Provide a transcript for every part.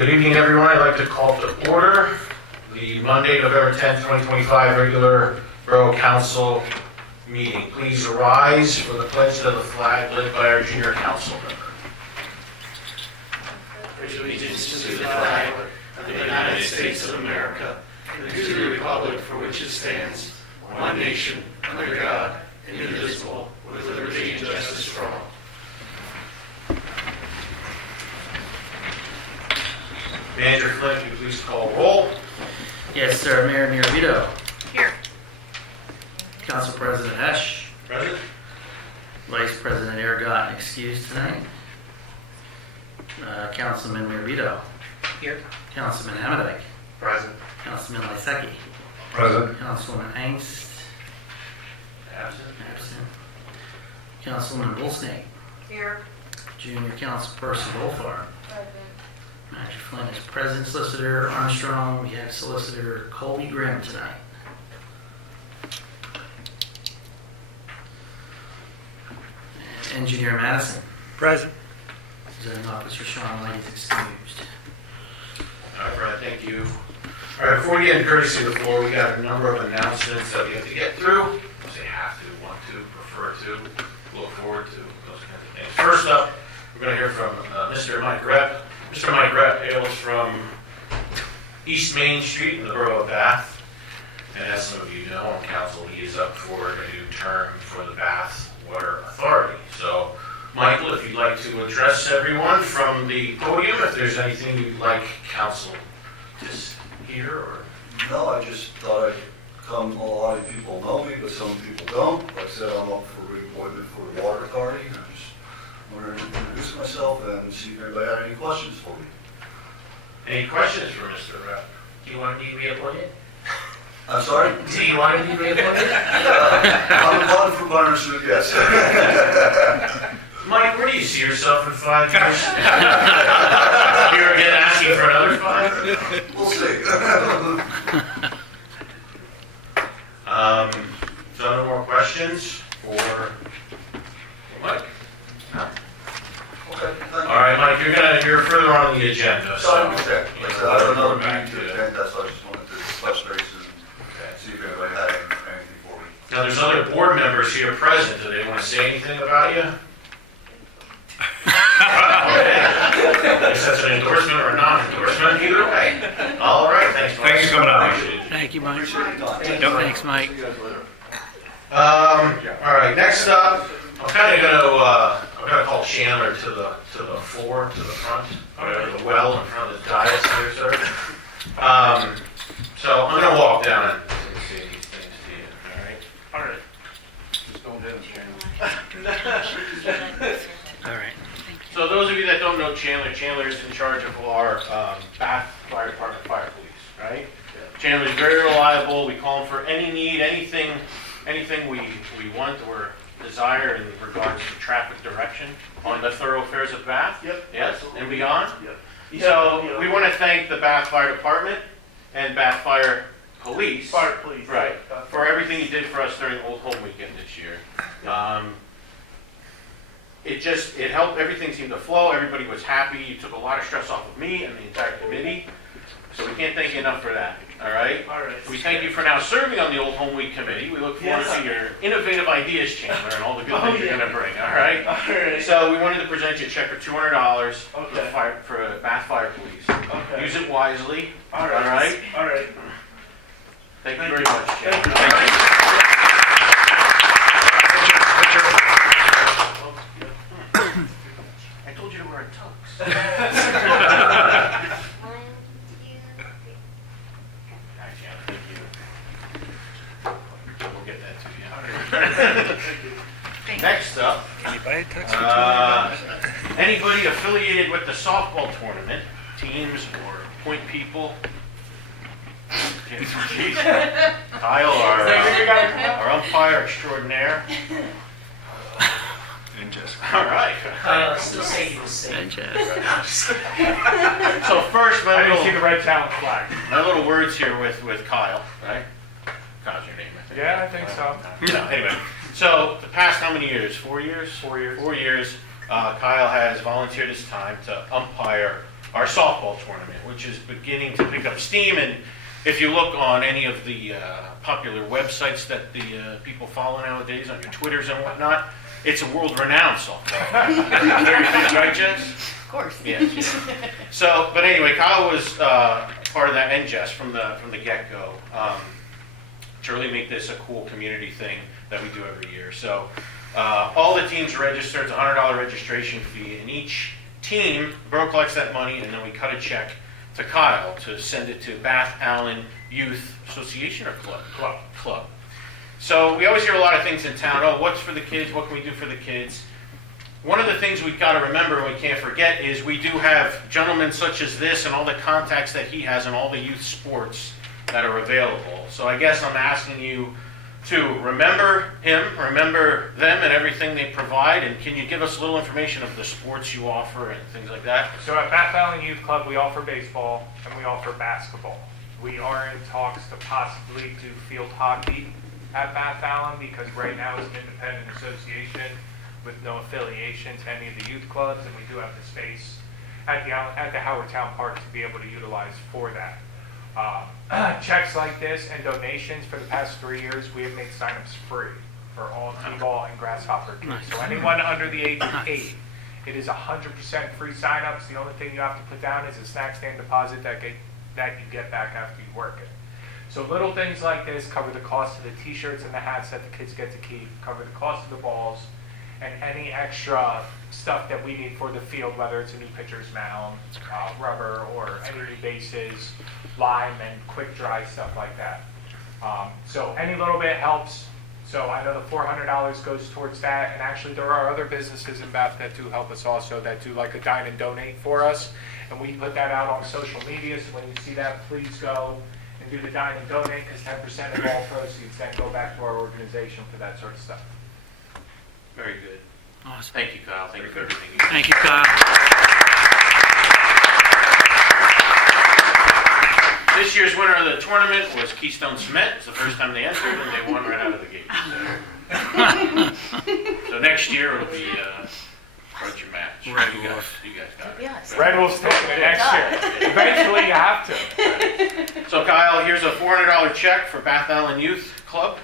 Good evening, everyone. I'd like to call to order the Monday, November 10th, 2025 regular Borough Council meeting. Please rise for the pledge to the flag led by our junior council member. Pledge allegiance to the flag of the United States of America and to the republic for which it stands, one nation, under God, indivisible, with liberty and justice for all. Manager Flynn, can you please call roll? Yes, sir. Mayor Miravito. Here. Council President Hesch. Present. Vice President Aragon excused tonight. Councilman Miravito. Here. Councilman Hamadike. Present. Councilman Lysecki. Present. Councilwoman Angst. Absent. Absent. Councilman Bullsnake. Here. Junior Councilperson Wolfhard. Present. Manager Flynn is present. Solicitor Armstrong. We have Solicitor Colby Grimm tonight. And Engineer Madison. Present. Presiding Officer Sean Light is excused. All right, Brad, thank you. All right, before we get into courtesy of the floor, we got a number of announcements that we have to get through. Say have to, want to, prefer to, look forward to, those kinds of things. First up, we're going to hear from Mr. Mike Rep. Mr. Mike Rep hails from East Main Street in the borough of Bath. And as some of you know, on council, he is up for a new term for the Bath Water Authority. So, Michael, if you'd like to address everyone from the podium, if there's anything you'd like council to hear or... No, I just thought I'd come. A lot of people know me, but some people don't. Like I said, I'm up for reappointment for the Water Authority. I just wanted to introduce myself and see if anybody had any questions for me. Any questions for Mr. Rep? Do you want to be reappointed? I'm sorry? Do you want to be reappointed? I'm calling for partnership, yes. Mike, where do you see yourself in 5 years? You're again asking for another 5? We'll see. So no more questions for Mike? No? Okay, thank you. All right, Mike, you're further on the agenda. Sorry, okay. Like I said, I have another back meeting to to it. attend, that's why I just wanted to touch base and see if anybody had anything for me. Now, there's other board members here present. Do they want to say anything about you? If that's an endorsement or a non-endorsement, either way. All right, thanks, Mike. Thanks for coming out. Appreciate it. Thank you, Mike. Appreciate your time. No, thanks, Mike. See you guys later. All right, next up, I'm gonna call Chandler to the floor, to the front, or the well in front of the dais here, sir. So I'm gonna walk down and say these things to you, all right? All right. Just going down, All right. So those of you that don't know Chandler is in charge of our Bath Fire Department Fire Police, right? Chandler's very reliable. We call him for any need, anything we want or desire in regards to traffic direction on the thoroughfares of Bath. Yep. Yes, and beyond. Yep. So we want to thank the Bath Fire Department and Bath Fire Police. Fire police. Right. For everything you did for us during Old Home Weekend this year. It helped, everything seemed to flow, everybody was happy, you took a lot of stress off of me and the entire committee, so we can't thank you enough for that, all right? All right. We thank you for now serving on the Old Home Week Committee. We look forward to your innovative ideas, Chandler, and all the good things you're going to bring, all right? All right. So we wanted to present you a check for $200 Okay. for Bath Fire Police. Okay. Use it wisely, All right. all right? All right. Thank you very much, Thank Chandler. you. I told you to wear a tux. 1, 2, 3. Alright, Chandler, thank you. We'll get that to you. Next up, Anybody text anybody affiliated with the softball tournament, teams or point people. Kyle, our umpire extraordinaire. And Jessica. All right. Still say he was safe. And Chad. So first, I didn't see the red talent flag. my little words here with Kyle, right? Kyle's your name, I think. Yeah, I think so. No, anyway. So the past how many years? 4 years? 4 years. 4 years. Kyle has volunteered his time to umpire our softball tournament, which is beginning to pick up steam. And if you look on any of the popular websites that the people follow nowadays, on your Twitters and whatnot, it's a world-renowned softball. Right, Jess? Of course. Yes. So, but anyway, Kyle was part of that, and Jess from the get-go, to really make this a cool community thing that we do every year. So, all the teams register. It's a $100 registration fee, and each team, the borough collects that money, and then we cut a check to Kyle to send it to Bath Allen Youth Association or Club. So we always hear a lot of things in town. Oh, what's for the kids? What can we do for the kids? One of the things we've got to remember and we can't forget is we do have gentlemen such as this and all the contacts that he has in all the youth sports that are available. So I guess I'm asking you to remember him, remember them and everything they provide, and can you give us a little information of the sports you offer and things like that? So at Bath Allen Youth Club, we offer baseball and we offer basketball. We are in talks to possibly do field hockey at Bath Allen because right now it's an independent association with no affiliation to any of the youth clubs, and we do have the space at the Howard Town Park to be able to utilize for that. Checks like this and donations for the past 3 years, we have made signups free for all T-ball and grasshopper kids. So anyone under the age of 8, it is 100% free signups. The only thing you have to put down is a snack stand deposit that you get back after you work it. So little things like this cover the cost of the t-shirts and the hats that the kids get to keep, cover the cost of the balls, and any extra stuff that we need for the field, whether it's a new pitcher's mound, rubber, or any new bases, lime, and quick dry stuff like that. So any little bit helps. So I know the $400 goes towards that, and actually there are other businesses in Bath that do help us also, that do like a dine and donate for us, and we put that out on social media, so when you see that, please go and do the dine and donate, because 10% of all proceeds then go back to our organization for that sort of stuff. Very good. Awesome. Thank you, Kyle. Thank you for everything you do. Thank you, Kyle. This year's winner of the tournament was Keystone Cement. It's the first time they entered, and they won right out of the gate. So next year it'll be what's your match? Red You Wolf. guys got it. Yes. Red Wolf's taking it next year. Eventually you have to. So Kyle, here's a $400 check for Bath Allen Youth Club.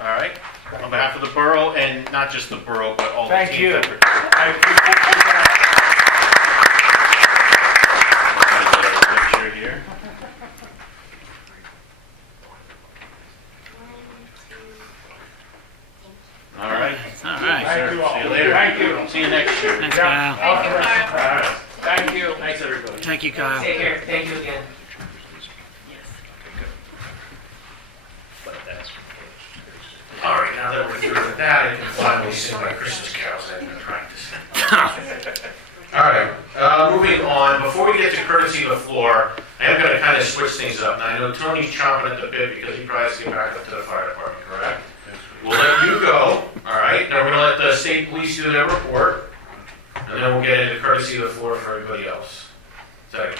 All right. On behalf of the borough, and not just the borough, but all the Thank teams you. that I appreciate picture here. All right. All right. Thank you all. See you later. Thank you. See you next year. Thanks, Yeah. Kyle. Thank you, Kyle. All right. Thank you. Thanks, everybody. Thank you, Kyle. Take care. Thank you again. All right, now that we're through with that, I can finally sing my Christmas carols I've been practicing. All right, moving on. Before we get to courtesy of the floor, I am going to kind of switch things up. Now, I know Tony's chomping at the bit because he probably has to get back up to the fire department, correct? We'll let you go, all right? Now, we're going to let the state police do their report, and then we'll get into courtesy of the floor for everybody else.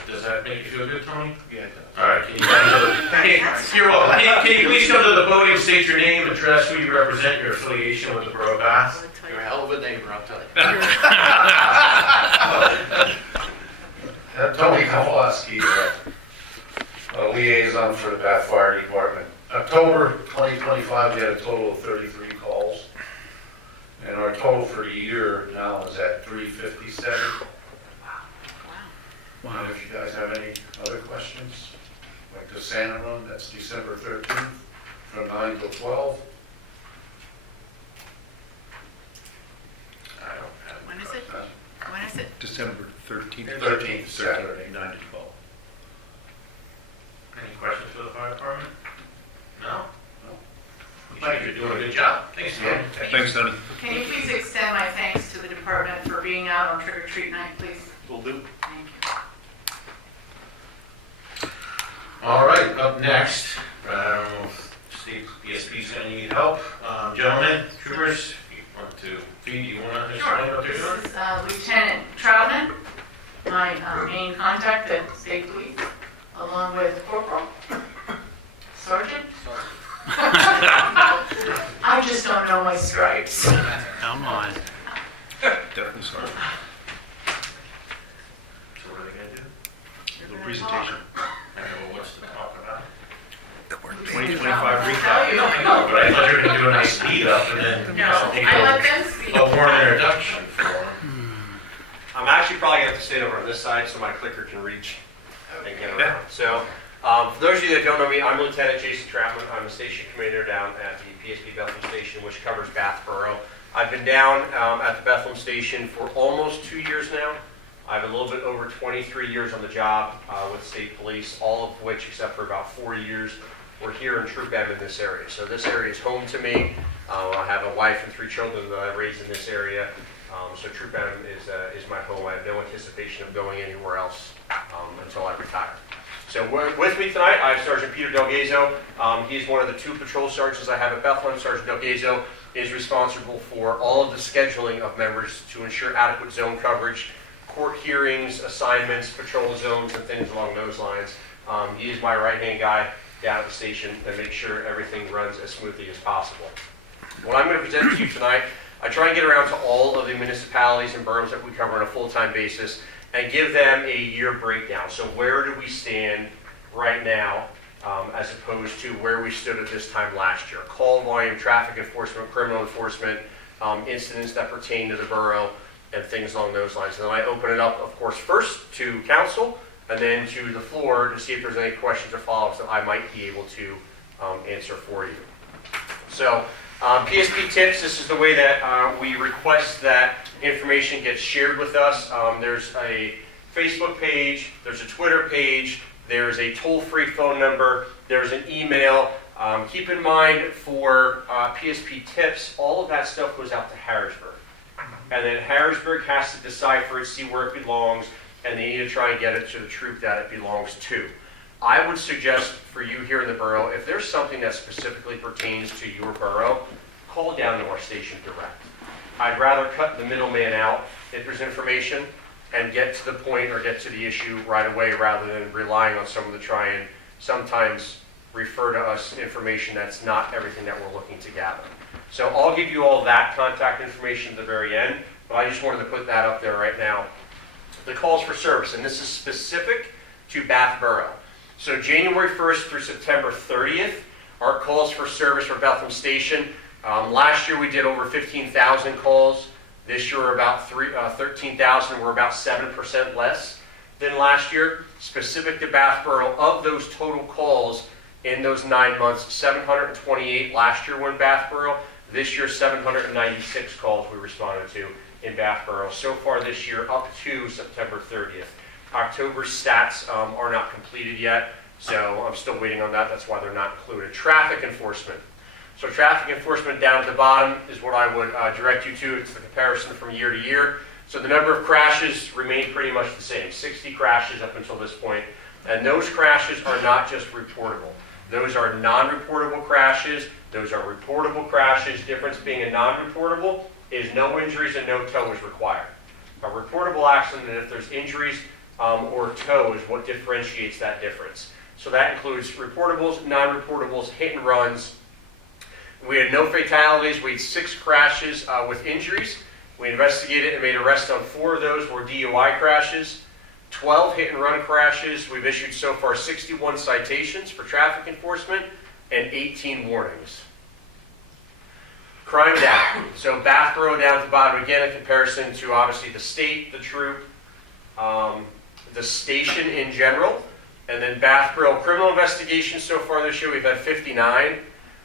Does that make you feel good, Tony? Yeah, it does. All right, can you come to the, you're welcome. Can you please come to the podium, state your name, address, who you represent, your affiliation with the Borough of Bath? You're a hell of a neighbor, I'll tell you. Tony Kowalski, liaison for the Bath Fire Department. October 2025, we had a total of 33 calls, and our total for the year now is at 357. Wow. And if you guys have any other questions, like the Santa Run, that's December 13th from 9 till 12. I don't have. When is it? When is it? December 13th. 13th, Saturday. 9 to 12. Any questions for the fire department? No? Looks like you're doing a good job. Thanks, man. Thanks, Tony. Can you please extend my thanks to the department for being out on trick or treat night, please? Will do. Thank you. All right, up next, I don't know if Steve, ESP's going to need help. Gentlemen, troopers, you want to feed, you want to explain what they're doing? This is Lieutenant Troutman, my main contact at State Police, along with Corporal, Sergeant. I just don't know my stripes. Come on. Definitely sorry. So what are they going to do? presentation. Okay, well, what's the talk about? 2025 Tell recap. you. No, I know, but I thought you were gonna do a nice lead up and then, No, I let them speak. a warm introduction for him. I'm actually probably going to have to stand over on this side so my clicker can reach and get around. So, for those of you that don't know me, I'm Lieutenant Jason Trapman. I'm a station commander down at the PSP Bethlehem Station, which covers Bath Borough. I've been down at the Bethlehem Station for almost 2 years now. I have a little bit over 23 years on the job with state police, all of which, except for about 4 years, were here in Troop M in this area. So this area is home to me. I have a wife and 3 children that I raised in this area. So Troop M is my home. I have no anticipation of going anywhere else until I retire. So with me tonight, I have Sergeant Peter Delgazo. He's one of the 2 patrol sergeants I have at Bethlehem. Sergeant Delgazo is responsible for all of the scheduling of members to ensure adequate zone coverage, court hearings, assignments, patrol zones, and things along those lines. He is my right-hand guy down at the station and make sure everything runs as smoothly as possible. What I'm going to present to you tonight, I try and get around to all of the municipalities and boroughs that we cover on a full-time basis and give them a year breakdown. So where do we stand right now as opposed to where we stood at this time last year? Call volume, traffic enforcement, criminal enforcement, incidents that pertain to the borough, and things along those lines. And then I open it up, of course, first to council and then to the floor to see if there's any questions or follow-ups that I might be able to answer for you. So, PSP tips, this is the way that we request that information gets shared with us. There's a Facebook page, there's a Twitter page, there's a toll-free phone number, there's an email. Keep in mind for PSP tips, all of that stuff goes out to Harrisburg. And then Harrisburg has to decipher it, see where it belongs, and they need to try and get it to the troop that it belongs to. I would suggest for you here in the borough, if there's something that specifically pertains to your borough, call down to our station direct. I'd rather cut the middleman out if there's information and get to the point or get to the issue right away rather than relying on someone to try and sometimes refer to us information that's not everything that we're looking to gather. So I'll give you all that contact information at the very end, but I just wanted to put that up there right now. The calls for service, and this is specific to Bath Borough. So January 1st through September 30th, our calls for service for Bethlehem Station. Last year we did over 15,000 calls. This year we're about 13,000. We're about 7% less than last year. Specific to Bath Borough, of those total calls in those 9 months, 728 last year were in Bath Borough. This year, 796 calls we responded to in Bath Borough. So far this year, up to September 30th. October stats are not completed yet, so I'm still waiting on that. That's why they're not included. Traffic enforcement. So traffic enforcement down at the bottom is what I would direct you to. It's the comparison from year to year. So the number of crashes remain pretty much the same, 60 crashes up until this point. And those crashes are not just reportable. Those are non-reportable crashes. Those are reportable crashes. Difference being a non-reportable is no injuries and no tow is required. A reportable accident, if there's injuries or tow, is what differentiates that difference. So that includes reportables, non-reportables, hit and runs. We had no fatalities. We had 6 crashes with injuries. We investigated and made arrests on 4 of those were DUI crashes. 12 hit and run crashes. We've issued so far 61 citations for traffic enforcement and 18 warnings. Crime data. So Bath Borough down at the bottom again in comparison to obviously the state, the troop, the station in general, and then Bath Borough criminal investigations so far this year. We've had 59.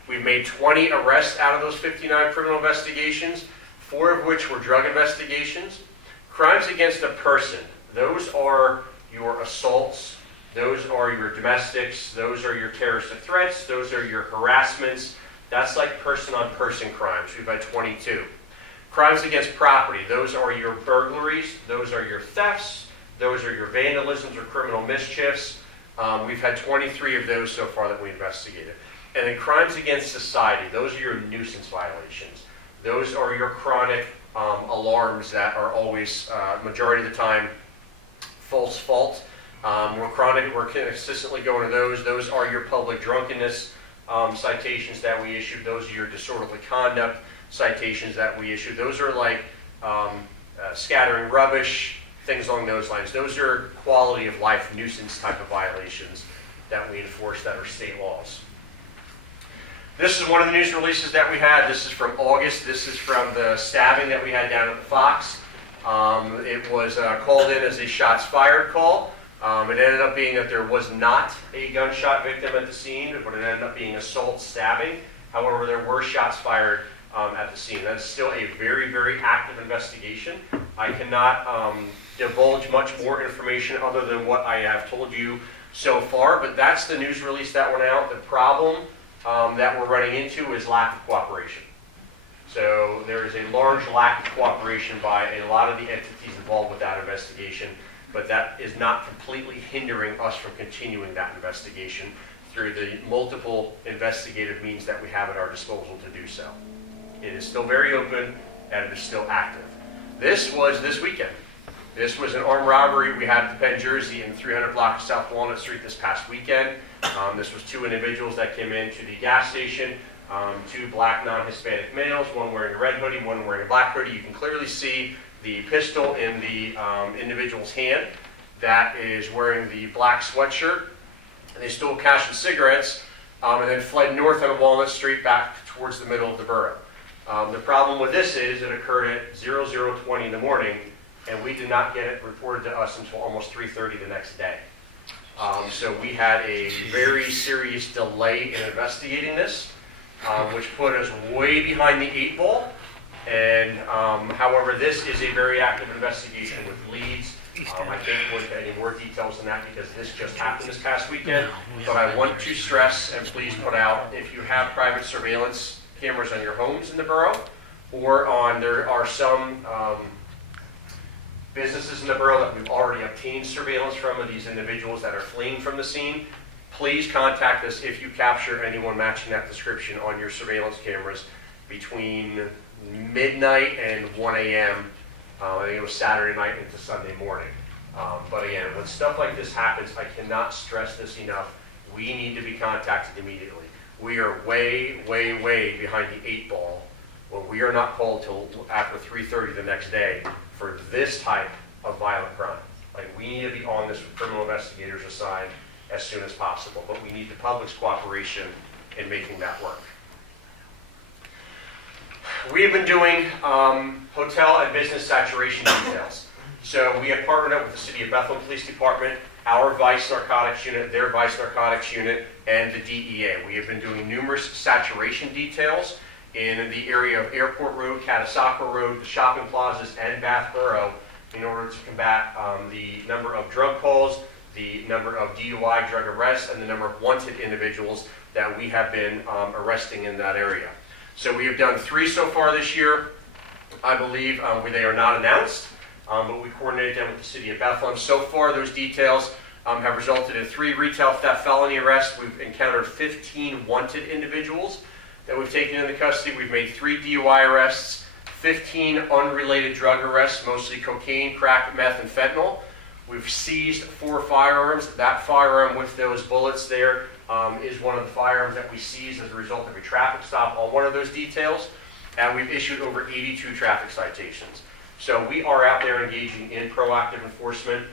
We've made 20 arrests out of those 59 criminal investigations, 4 of which were drug investigations. Crimes against a person. Those are your assaults, those are your domestics, those are your terroristic threats, those are your harassments. That's like person-on-person crimes. We've had 22. Crimes against property. Those are your burglaries, those are your thefts, those are your vandalisms or criminal mischiefs. We've had 23 of those so far that we investigated. And then crimes against society. Those are your nuisance violations. Those are your chronic alarms that are always, majority of the time, false fault. We're consistently going to those. Those are your public drunkenness citations that we issued. Those are your disorderly conduct citations that we issued. Those are like scattering rubbish, things along those lines. Those are quality of life nuisance type of violations that we enforce that are state laws. This is one of the news releases that we had. This is from August. This is from the stabbing that we had down at the Fox. It was called in as a shots fired call. It ended up being that there was not a gunshot victim at the scene, but it ended up being assault stabbing. However, there were shots fired at the scene. That is still a very, very active investigation. I cannot divulge much more information other than what I have told you so far, but that's the news release that went out. The problem that we're running into is lack of cooperation. So there is a large lack of cooperation by a lot of the entities involved with that investigation, but that is not completely hindering us from continuing that investigation through the multiple investigative means that we have at our disposal to do so. It is still very open and it is still active. This was this weekend. This was an armed robbery we had at the Penn Jersey in 300 block of South Walnut Street this past weekend. This was two individuals that came into the gas station, two black non-Hispanic males, one wearing a red hoodie, one wearing a black hoodie. You can clearly see the pistol in the individual's hand that is wearing the black sweatshirt. And they stole cash and cigarettes and then fled north on Walnut Street back towards the middle of the borough. The problem with this is it occurred at 00:20 in the morning, and we did not get it reported to us until almost 3:30 the next day. So we had a very serious delay in investigating this, which put us way behind the 8 ball. And however, this is a very active investigation with leads. I can't go into any more details than that because this just happened this past weekend. But I want to stress and please put out, if you have private surveillance cameras on your homes in the borough, or there are some businesses in the borough that we've already obtained surveillance from of these individuals that are fleeing from the scene, please contact us if you capture anyone matching that description on your surveillance cameras between midnight and 1 a.m. I think it was Saturday night into Sunday morning. But again, when stuff like this happens, I cannot stress this enough. We need to be contacted immediately. We are way, way, way behind the 8 ball when we are not called till after 3:30 the next day for this type of violent crime. Like, we need to be on this with criminal investigators assigned as soon as possible, but we need the public's cooperation in making that work. We have been doing hotel and business saturation details. So we have partnered up with the City of Bethlehem Police Department, our Vice Narcotics Unit, their Vice Narcotics Unit, and the DEA. We have been doing numerous saturation details in the area of Airport Road, Catasauqua Road, the shopping plazas, and Bath Borough in order to combat the number of drug calls, the number of DUI drug arrests, and the number of wanted individuals that we have been arresting in that area. So we have done 3 so far this year. I believe they are not announced, but we coordinated them with the City of Bethlehem. So far, those details have resulted in 3 retail theft felony arrests. We've encountered 15 wanted individuals that we've taken into custody. We've made 3 DUI arrests, 15 unrelated drug arrests, mostly cocaine, crack, meth, and fentanyl. We've seized 4 firearms. That firearm with those bullets there is one of the firearms that we seized as a result of a traffic stop on one of those details. And we've issued over 82 traffic citations. So we are out there engaging in proactive enforcement.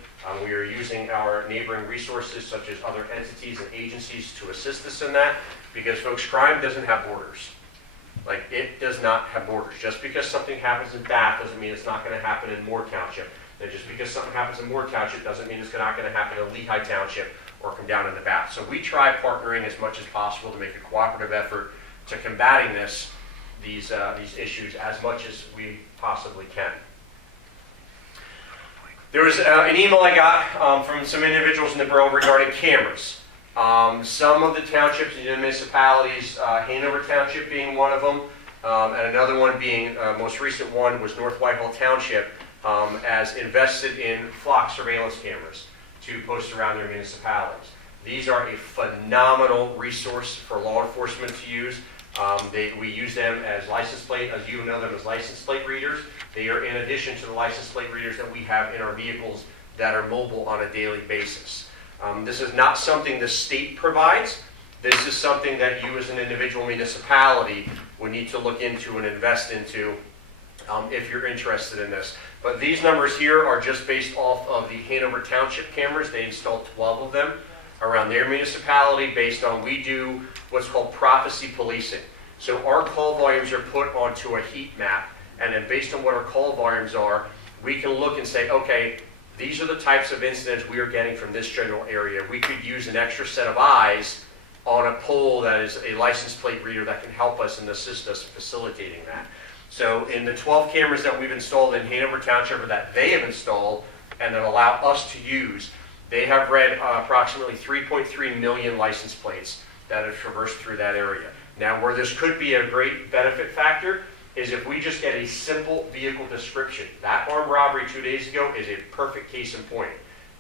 We are using our neighboring resources such as other entities and agencies to assist us in that, because folks, crime doesn't have borders. Like, it does not have borders. Just because something happens in Bath doesn't mean it's not going to happen in Moore Township. And just because something happens in Moore Township doesn't mean it's not going to happen in Lehigh Township or come down into Bath. So we try partnering as much as possible to make a cooperative effort to combating these issues as much as we possibly can. There was an email I got from some individuals in the borough regarding cameras. Some of the townships and municipalities, Hanover Township being one of them, and another one being, most recent one was North Whitehall Township, as invested in flock surveillance cameras to post around their municipalities. These are a phenomenal resource for law enforcement to use. We use them as license plate, as you know them as license plate readers. They are in addition to the license plate readers that we have in our vehicles that are mobile on a daily basis. This is not something the state provides. This is something that you as an individual municipality would need to look into and invest into if you're interested in this. But these numbers here are just based off of the Hanover Township cameras. They installed 12 of them around their municipality based on, we do what's called prophecy policing. So our call volumes are put onto a heat map, and then based on what our call volumes are, we can look and say, okay, these are the types of incidents we are getting from this general area. We could use an extra set of eyes on a pole that is a license plate reader that can help us and assist us facilitating that. So in the 12 cameras that we've installed in Hanover Township, or that they have installed and that allow us to use, they have read approximately 3.3 million license plates that have traversed through that area. Now, where this could be a great benefit factor is if we just get a simple vehicle description. That armed robbery 2 days ago is a perfect case in point.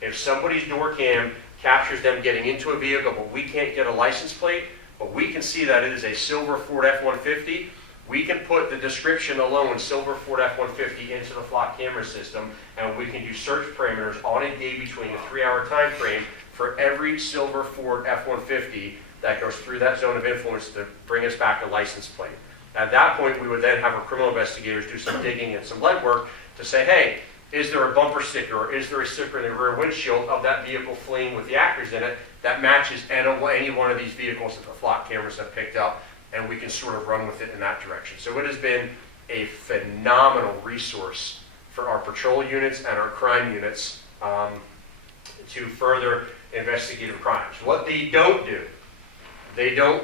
If somebody's door cam captures them getting into a vehicle, but we can't get a license plate, but we can see that it is a silver Ford F-150, we can put the description alone, silver Ford F-150, into the flock camera system, and we can do search parameters on a day between a 3-hour time frame for every silver Ford F-150 that goes through that zone of influence to bring us back a license plate. At that point, we would then have our criminal investigators do some digging and some legwork to say, hey, is there a bumper sticker or is there a sticker in the rear windshield of that vehicle fleeing with the actors in it that matches any one of these vehicles that the flock cameras have picked up, and we can sort of run with it in that direction. So it has been a phenomenal resource for our patrol units and our crime units to further investigative crimes. What they don't do, they don't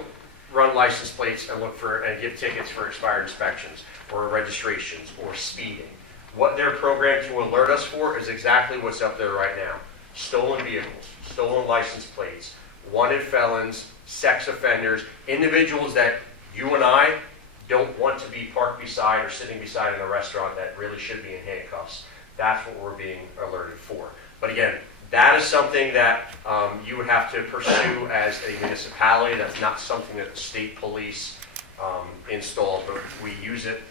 run license plates and look for and give tickets for expired inspections or registrations or speeding. What they're programmed to alert us for is exactly what's up there right now. Stolen vehicles, stolen license plates, wanted felons, sex offenders, individuals that you and I don't want to be parked beside or sitting beside in a restaurant that really should be in handcuffs. That's what we're being alerted for. But again, that is something that you would have to pursue as a municipality. That's not something that the state police installed, but we use it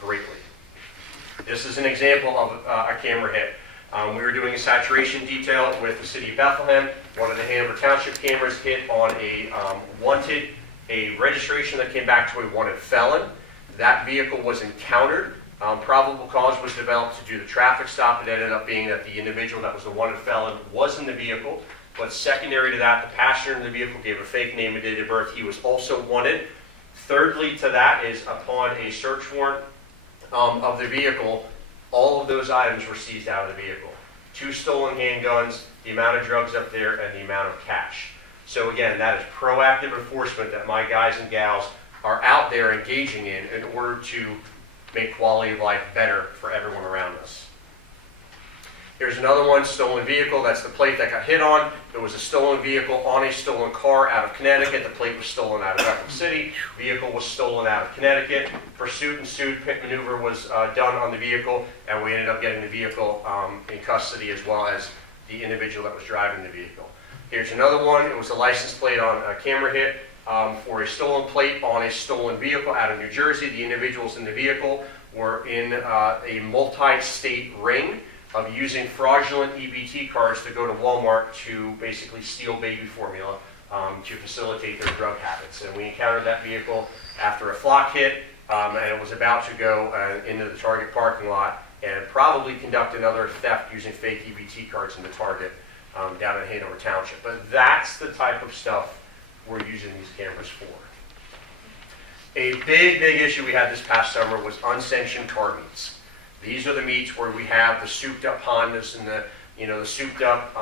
greatly. This is an example of a camera hit. We were doing a saturation detail with the city of Bethlehem. One of the Hanover Township cameras hit on a registration that came back to a wanted felon. That vehicle was encountered. Probable cause was developed to do the traffic stop. It ended up being that the individual that was the wanted felon was in the vehicle, but secondary to that, the passenger in the vehicle gave a fake name and date of birth. He was also wanted. Thirdly to that is upon a search warrant of the vehicle, all of those items were seized out of the vehicle. 2 stolen handguns, the amount of drugs up there, and the amount of cash. So again, that is proactive enforcement that my guys and gals are out there engaging in order to make quality of life better for everyone around us. Here's another one, stolen vehicle. That's the plate that got hit on. There was a stolen vehicle on a stolen car out of Connecticut. The plate was stolen out of Bethel City. Vehicle was stolen out of Connecticut. Pursuit ensued. Pit maneuver was done on the vehicle, and we ended up getting the vehicle in custody as well as the individual that was driving the vehicle. Here's another one. It was a license plate on a camera hit for a stolen plate on a stolen vehicle out of New Jersey. The individuals in the vehicle were in a multi-state ring of using fraudulent EBT cards to go to Walmart to basically steal baby formula to facilitate their drug habits. And we encountered that vehicle after a flock hit, and it was about to go into the Target parking lot and probably conduct another theft using fake EBT cards in the Target down in Hanover Township. But that's the type of stuff we're using these cameras for. A big issue we had this past summer was unsanctioned car meets. These are the meets where we have the souped up Hondas and the souped up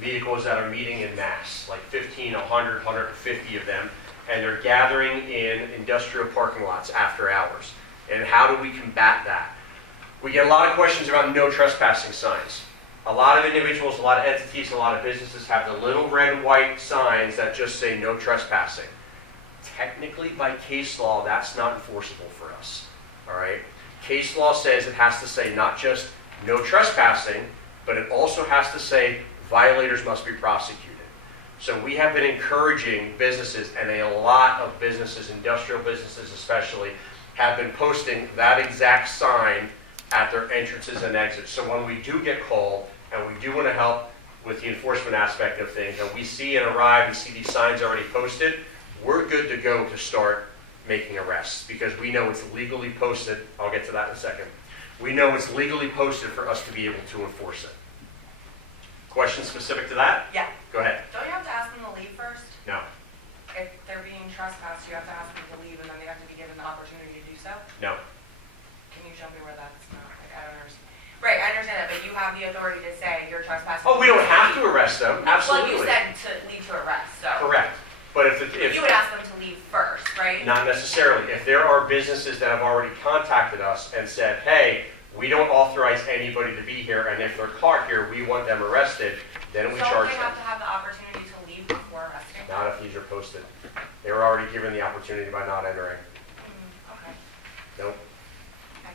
vehicles that are meeting in mass, like 15, 100, 150 of them, and they're gathering in industrial parking lots after hours. And how do we combat that? We get a lot of questions about no trespassing signs. A lot of individuals, a lot of entities, a lot of businesses have the little red and white signs that just say no trespassing. Technically, by case law, that's not enforceable for us, all right? Case law says it has to say not just no trespassing, but it also has to say violators must be prosecuted. So we have been encouraging businesses, and a lot of businesses, industrial businesses especially, have been posting that exact sign at their entrances and exits. So when we do get called, and we do want to help with the enforcement aspect of things, and we see and arrive and see these signs already posted, we're good to go to start making arrests because we know it's legally posted. I'll get to that in a second. We know it's legally posted for us to be able to enforce it. Question specific to that? Yeah. Go ahead. Don't you have to ask them to leave first? No. If they're being trespassed, you have to ask them to leave and then they have to be given the opportunity to do so? No. Can you show me where that's not, like, I don't understand. Right, I understand that, but you have the authority to say you're trespassing. Oh, we don't have to arrest them. Absolutely. Well, you said to leave to arrest, so. Correct. But if You would ask them to leave first, right? not necessarily, if there are businesses that have already contacted us and said, hey, we don't authorize anybody to be here, and if they're caught here, we want them arrested, then we charge So they them. have to have the opportunity to leave before arresting? Not if these are posted. They were already given the opportunity by not entering. Okay. Nope. Okay.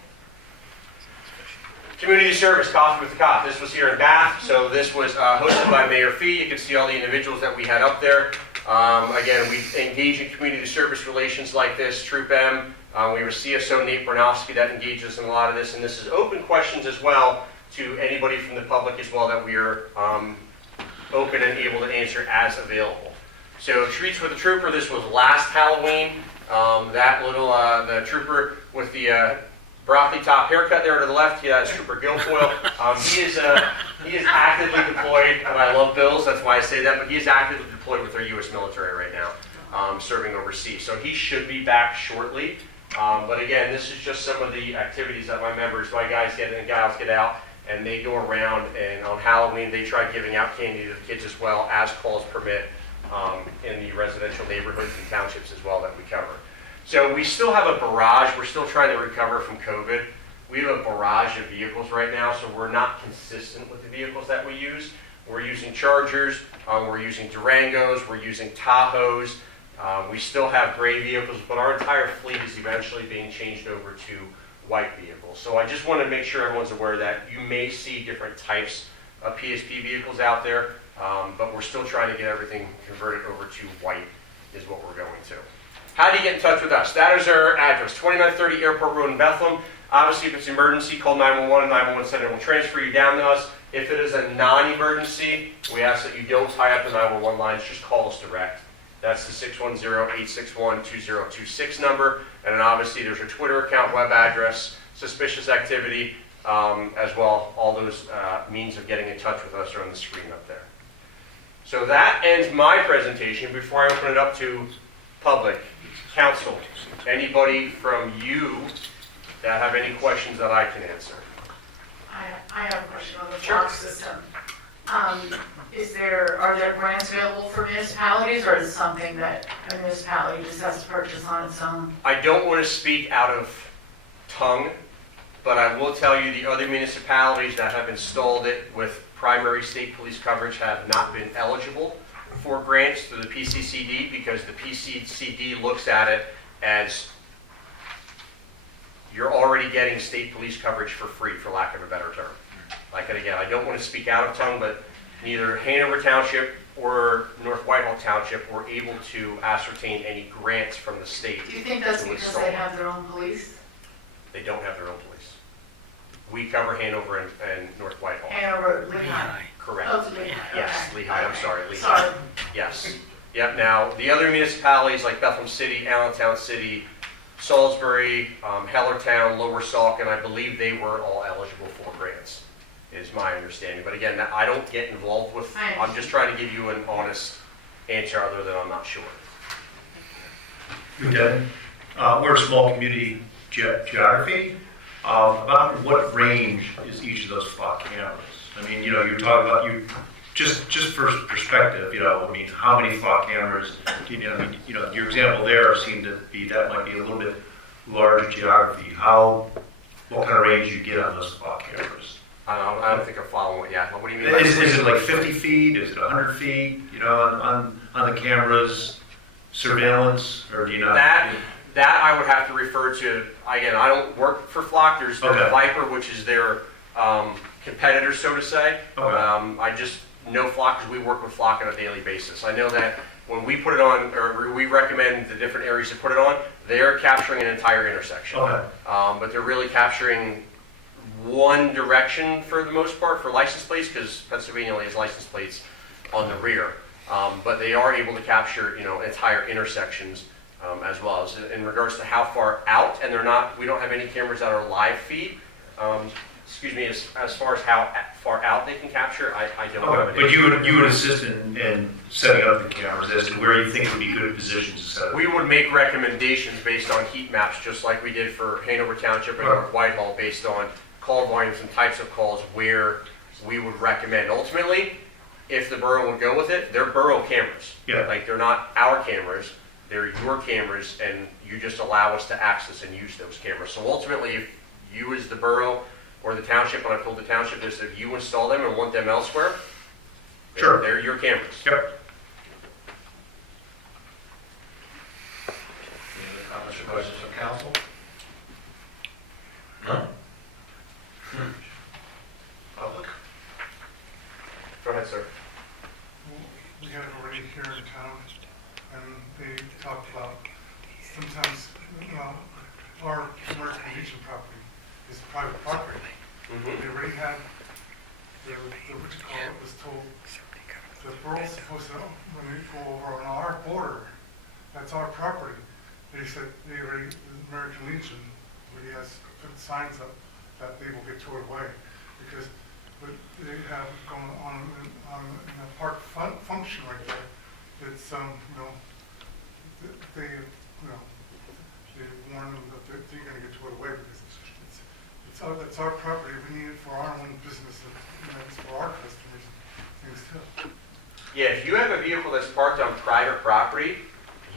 Community service, Coffee with the Cop. This was here in Bath, so this was hosted by Mayor Fee. You can see all the individuals that we had up there. Again, we engage in community service relations like this, Troop M. We have a CSO, Nate Bernofsky, that engages in a lot of this, and this is open questions as well to anybody from the public as well that we are open and able to answer as available. So Treats with the Trooper, this was last Halloween. That little, the trooper with the broccoli top haircut there to the left, he has Trooper Guilfoyle. He is actively deployed, and I love Bills, that's why I say that, but he is actively deployed with our U.S. military right now, serving overseas. So he should be back shortly. But again, this is just some of the activities that my members, my guys get and gals get out, and they go around, and on Halloween they try giving out candy to the kids as well, as calls permit, in the residential neighborhoods and townships as well that we cover. So we still have a barrage. We're still trying to recover from COVID. We have a barrage of vehicles right now, so we're not consistent with the vehicles that we use. We're using Chargers, we're using Durangos, we're using Tahoes. We still have gray vehicles, but our entire fleet is eventually being changed over to white vehicles. So I just want to make sure everyone's aware that you may see different types of PSP vehicles out there, but we're still trying to get everything converted over to white is what we're going to. How do you get in touch with us? That is our address, 2930 Airport Road in Bethlehem. Obviously, if it's an emergency, call 911 and 911 center will transfer you down to us. If it is a non-emergency, we ask that you don't tie up the 911 lines, just call us direct. That's the 610-861-2026 number. And then obviously there's our Twitter account, web address, suspicious activity, as well. All those means of getting in touch with us are on the screen up there. So that ends my presentation. Before I open it up to public, council, anybody from you that have any questions that I can answer? I have a question on the Sure. flock system. Are there grants available for municipalities, or is it something that a municipality just has to purchase on its own? I don't want to speak out of tongue, but I will tell you the other municipalities that have installed it with primary state police coverage have not been eligible for grants through the PCCD because the PCCD looks at it as you're already getting state police coverage for free, for lack of a better term. Like, and again, I don't want to speak out of tongue, but neither Hanover Township or North Whitehall Township were able to ascertain any grants from the state. Do you think that's to because install. they have their own police? They don't have their own police. We cover Hanover and North Whitehall. Hanover, Lehigh. Correct. Oh, it's Lehigh. Yes, Okay. Lehigh, I'm Okay. sorry, Lehigh. Sorry. Yes. Yep, now, the other municipalities like Bethlehem City, Allentown City, Salisbury, Hellertown, Lower Sauk, and I believe they were all eligible for grants, is my understanding. But again, I don't get involved with, I'm just trying to give you an honest answer other than I'm not sure. Okay. We're a small community geography. About what range is each of those flock cameras? I mean, you're talking about just for perspective, I mean, how many flock cameras, your example there seemed to be, that might be a little bit larger geography. What kind of range you get on those flock cameras? I don't think I'm following what, yeah, what do you mean? Is it like 50 feet? Is it 100 feet, on the cameras, surveillance, or do you not? That I would have to refer to, again, I don't work for Flock. There's Okay. Viper, which is their competitor, so to say. Okay. I just know Flock because we work with Flock on a daily basis. I know that when we put it on, or we recommend the different areas to put it on, they're capturing an entire intersection. Okay. But they're really capturing one direction for the most part for license plates, because Pennsylvania only has license plates on the rear. But they are able to capture, entire intersections as well as in regards to how far out, and we don't have any cameras that are live feed. As far as how far out they can capture, I don't know. But you would assist in setting up the cameras as to where you think would be good positions to set up. We would make recommendations based on heat maps, just like we did for Hanover Township and North Whitehall, based on call volumes and types of calls where we would recommend. Ultimately, if the borough would go with it, they're borough cameras. Yeah. Like, they're not our cameras, they're your cameras, and you just allow us to access and use those cameras. So ultimately, if you as the borough or the township, when I told the township this, if you install them and want them elsewhere, Sure. they're your cameras. Yep. Any other comments or questions from council? No? Public? Go ahead, sir. We had it already here in town, and they talked about sometimes, our American Legion property is private property. They already had, what you call it, was told, the borough's supposed to, when they go over on our border, that's our property. They said the American Legion already has put signs up that they will get towed away, because what they have going on in the park function right there, it's, they warn them that they're gonna get towed away, because it's our property. We need it for our own business, and it's for our customers and things too. Yeah, if you have a vehicle that's parked on private property,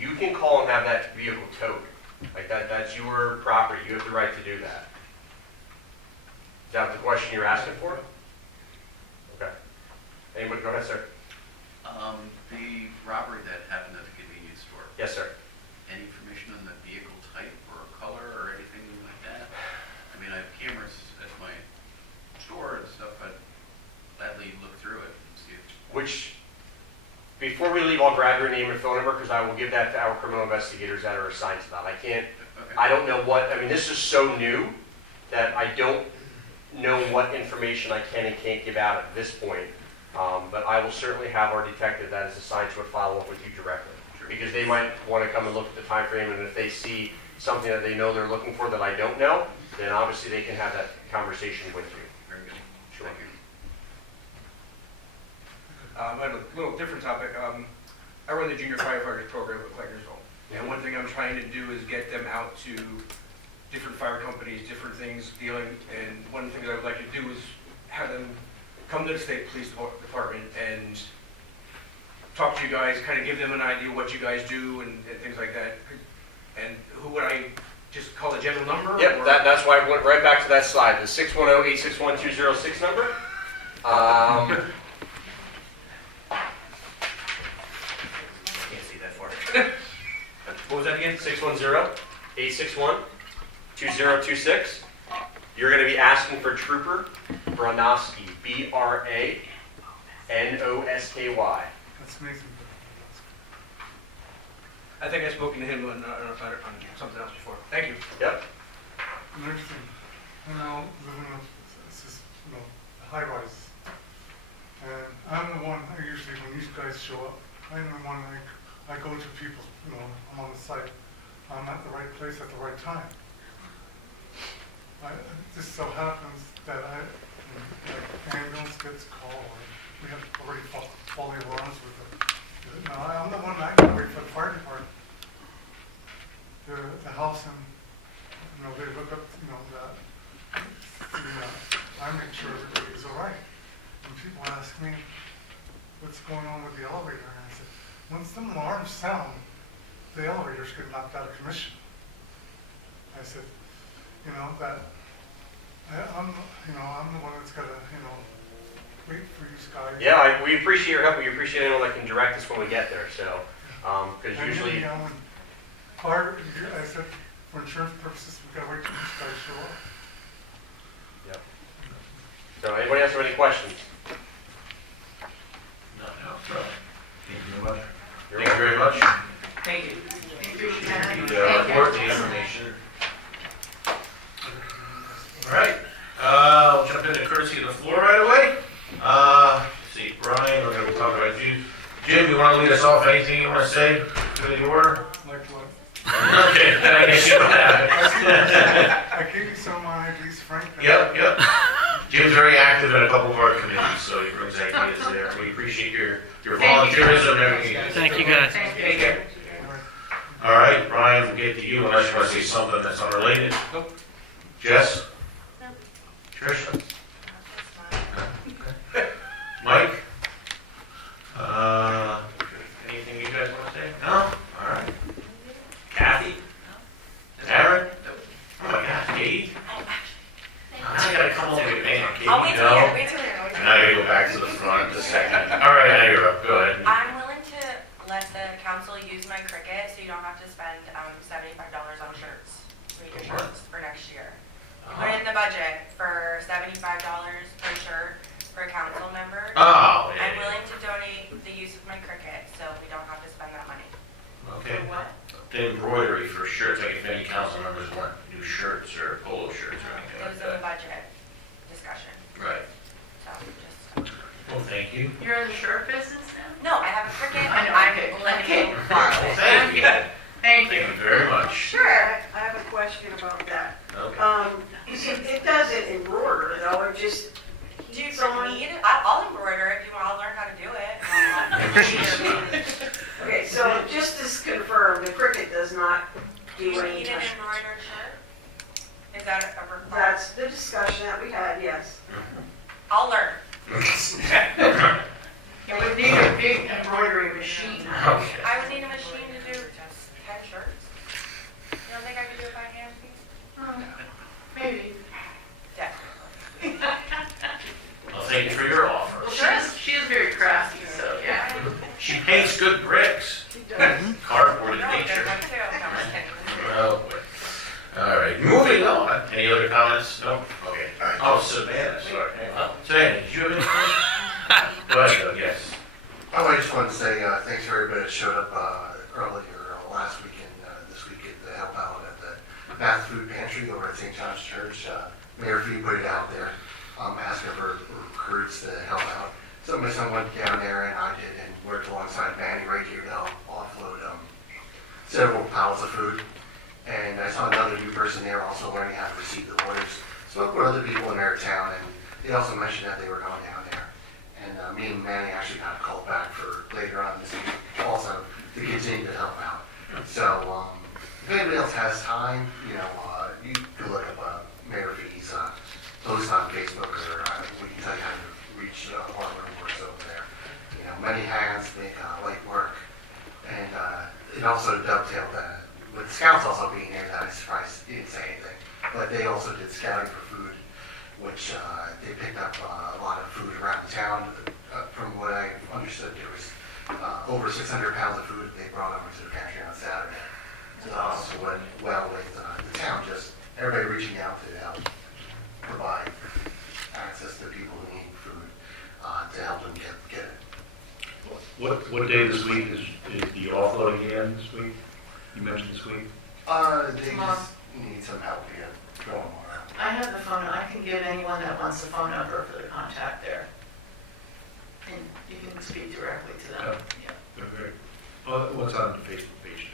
you can call and have that vehicle towed. Like that's your property. You have the right to do that. Is that the question you're asking for? Okay. Anybody, go ahead, sir. The robbery that happened at the convenience store, Yes, sir. any information on the vehicle type or color or anything like that? I mean, I have cameras at my store and stuff, I'd gladly look through it and see if... Before we leave, I'll grab your name and phone number, because I will give that to our criminal investigators that are assigned to that. I don't know this is so new that I don't know what information I can and can't give out at this point. But I will certainly have our detective that is assigned to it follow up with you directly. Because they might want to come and look at the time frame, and if they see something that they know they're looking for that I don't know, then obviously they can have that conversation with you. Very good. Sure. Thank you. I have a little different topic. I run the junior firefighters program at Claytonville. And one thing I'm trying to do is get them out to different fire companies, different things dealing, and one of the things I would like to do is have them come to the state police department and talk to you guys, kind of give them an idea what you guys do and things like that. And who would I just call the general number? Yep, that's why I went right back to that slide, the 610-861-206 number. Can't see that far. What was that again? 610-861-2026. You're going to be asking for Trooper Branosky, Branosky. That's amazing. I think I've spoken to him on something else before. Thank you. Yep. Another thing, I now live in a high rise, and I'm the one, usually when these guys show up, I'm the one I go to people, I'm on the site, I'm at the right place at the right time. This so happens that ambulance gets called, or we have already falling alarms with it. No, I'm the one that can wait for the fire department. The house and, they look up, that, I make sure everybody's all right. And people ask me, what's going on with the elevator? And I said, when some alarms sound, the elevators get knocked out of commission. I said, that I'm the one that's got to, wait for you guys. Yeah, we appreciate your help. We appreciate anyone that can direct us when we get there. So, because usually, I said, for insurance purposes, we got to wait till these guys show up. Yep. So, anybody else have any questions? No. Thank you very much. You're Thank you very much. Thank you. The report, the information. All right. I'll jump into courtesy of the floor right away. Let's see, Brian, we're going to be talking about you. Jim, you want to lead us off? Anything you want to say? Good in order? Like what? then I guess you don't have it. I gave you some of my ideas, Frank. Yep. Jim's very active in a couple of our committees, so he brings ideas there. We appreciate your volunteerism and everything. Thank you, guys. Thank you. All right, Brian, we'll get to you unless you want to say something that's unrelated. Nope. Jess? No. Trish? That's fine. Mike? Anything you guys want to say? No? All right. Kathy? Aaron? Oh my God, Katie? I gotta come over here, man. Katie, I'll wait till no. you're, wait till you're. And now you go back to the front a second. All right, now you're up. Go ahead. I'm willing to let the council use my Cricut so you don't have to spend $75 on shirts, reader shirts for next year. Put in the budget for $75 per shirt for a council member. Oh, yeah. I'm willing to donate the use of my Cricut so we don't have to spend that money. Okay. What? The embroidery for shirts, like if any council members want new shirts or polo shirts or anything It like was in the that. budget discussion, Right. so just. Well, thank you. You're in the shirt business now? No, I have a Cricut. I know, I'm okay. willing Okay. to borrow Well, it. thank you. Thank Thank you. you very much. Sure. I have a question about that. Okay. It doesn't embroider though, it just, Do you need? I'll embroider if you want. I'll learn how to do it. okay, so just to confirm, the Cricut does not do You any need an touch. embroidered shirt? Is that a requirement? That's the discussion that we had, yes. I'll learn. You would need a big embroidery machine. Okay. I would need a machine to do 10 shirts. You don't think I could do it by hand, please? Maybe. Definitely. Well, thank you for your offer. Well, she is very crafty, so yeah. She paints good bricks. Cardboard in Really nature. good one too. No, I'm just kidding. Oh, boy. All right, moving on. Any other comments? No? Okay. Oh, Savannah, sorry. Savannah, did you have anything? Go ahead, Doug, yes. I just wanted to say thanks to everybody that showed up earlier last weekend, this weekend to help out at the Math Food Pantry over at St. John's Church. Mayor Fee put it out there, asking for recruits to help out. So my son went down there and I did and worked alongside Manny right here to help offload several pallets of food. And I saw another new person there also learning how to receive the orders. Spoke with other people in their town and they also mentioned that they were going down there. And me and Manny actually got a call back for later on this week also to continue to help out. So if anybody else has time, you can look up Mayor Fee's post on Facebook or we can tell you how to reach one of our works over there. Many hands make light work. And it also dovetailed that with the scouts also being there, that I was surprised he didn't say anything. But they also did scouting for food, which they picked up a lot of food around the town. From what I understood, there was over 600 pounds of food they brought over to the pantry on Saturday. So that also went well with the town, just everybody reaching out to help provide access to people who need food to help them get it. What day this week is the offloading again this week? You mentioned this week? They just need some help here going around. I have the phone, I can give anyone that wants the phone number for the contact there. And you can speak directly to them. Yeah. Okay. What's on the Facebook page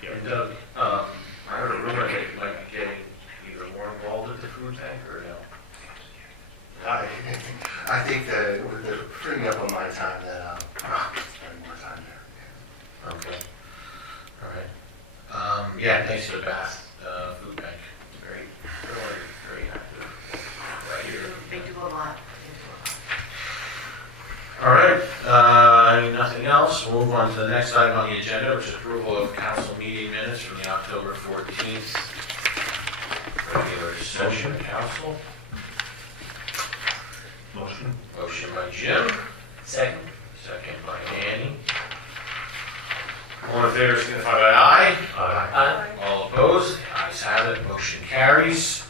there? And Doug, I heard a rumor that you might be getting either more involved with the food bank or no? I think that with the freeing up on my time that I'll spend more time there. Okay. All right. Yeah, thanks to the Bath Food Bank. Very active right here. They do a lot. All right. Nothing else. We'll move on to the next item on the agenda, which is approval of council meeting minutes from the October 14th regular session council. Motion by Jim. Second. Second by Annie. All in favor, signify by aye. Aye. All opposed? The ayes have it. Motion carries.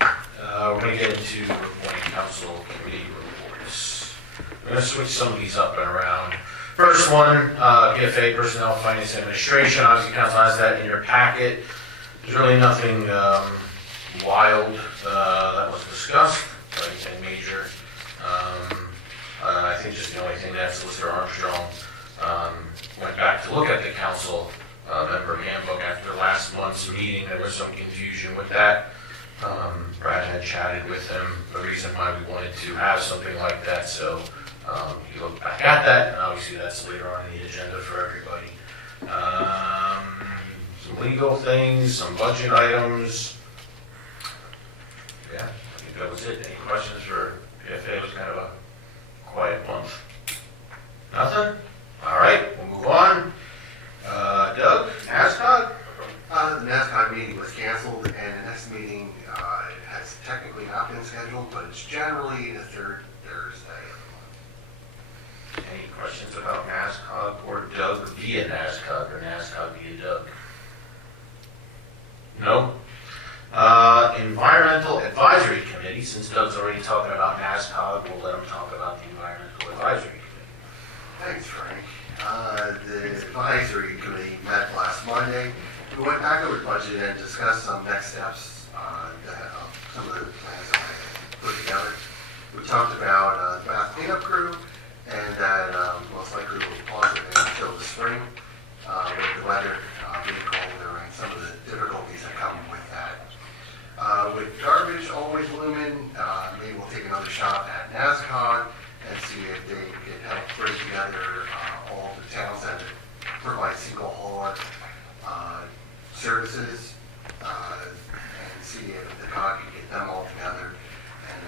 We're going to get into morning council committee reports. We're going to switch some of these up and around. First one, PFA, Personnel, Finance, Administration. Obviously, council has that in your packet. There's really nothing wild that was discussed, or anything major. I think just the only thing that Solicitor Armstrong went back to look at the council member handbook. After last month's meeting, there was some confusion with that. Brad had chatted with him, the reason why we wanted to have something like that, so you look back at that, and obviously that's later on in the agenda for everybody. Some legal things, some budget items. Yeah, I think that was it. Any questions for PFA? It was kind of a quiet month. Nothing? All right, we'll move on. Doug, NASCOG? The NASCOG meeting was canceled, and the next meeting has technically not been scheduled, but it's generally the third Thursday of the month. Any questions about NASCOG or Doug via NASCOG or NASCOG via Doug? No? Environmental Advisory Committee, since Doug's already talking about NASCOG, we'll let him talk about the Environmental Advisory Committee. Thanks, Frank. The advisory committee met last Monday. We went back over the budget and discussed some next steps, some of the plans that we put together. We talked about the bath cleanup crew, and that most likely will pause it until the spring with the weather being colder and some of the difficulties that come with that. With garbage always looming, maybe we'll take another shot at NASCOG and see if they can help bring together all the towns that provide single hauler services and see if the COG can get them all together and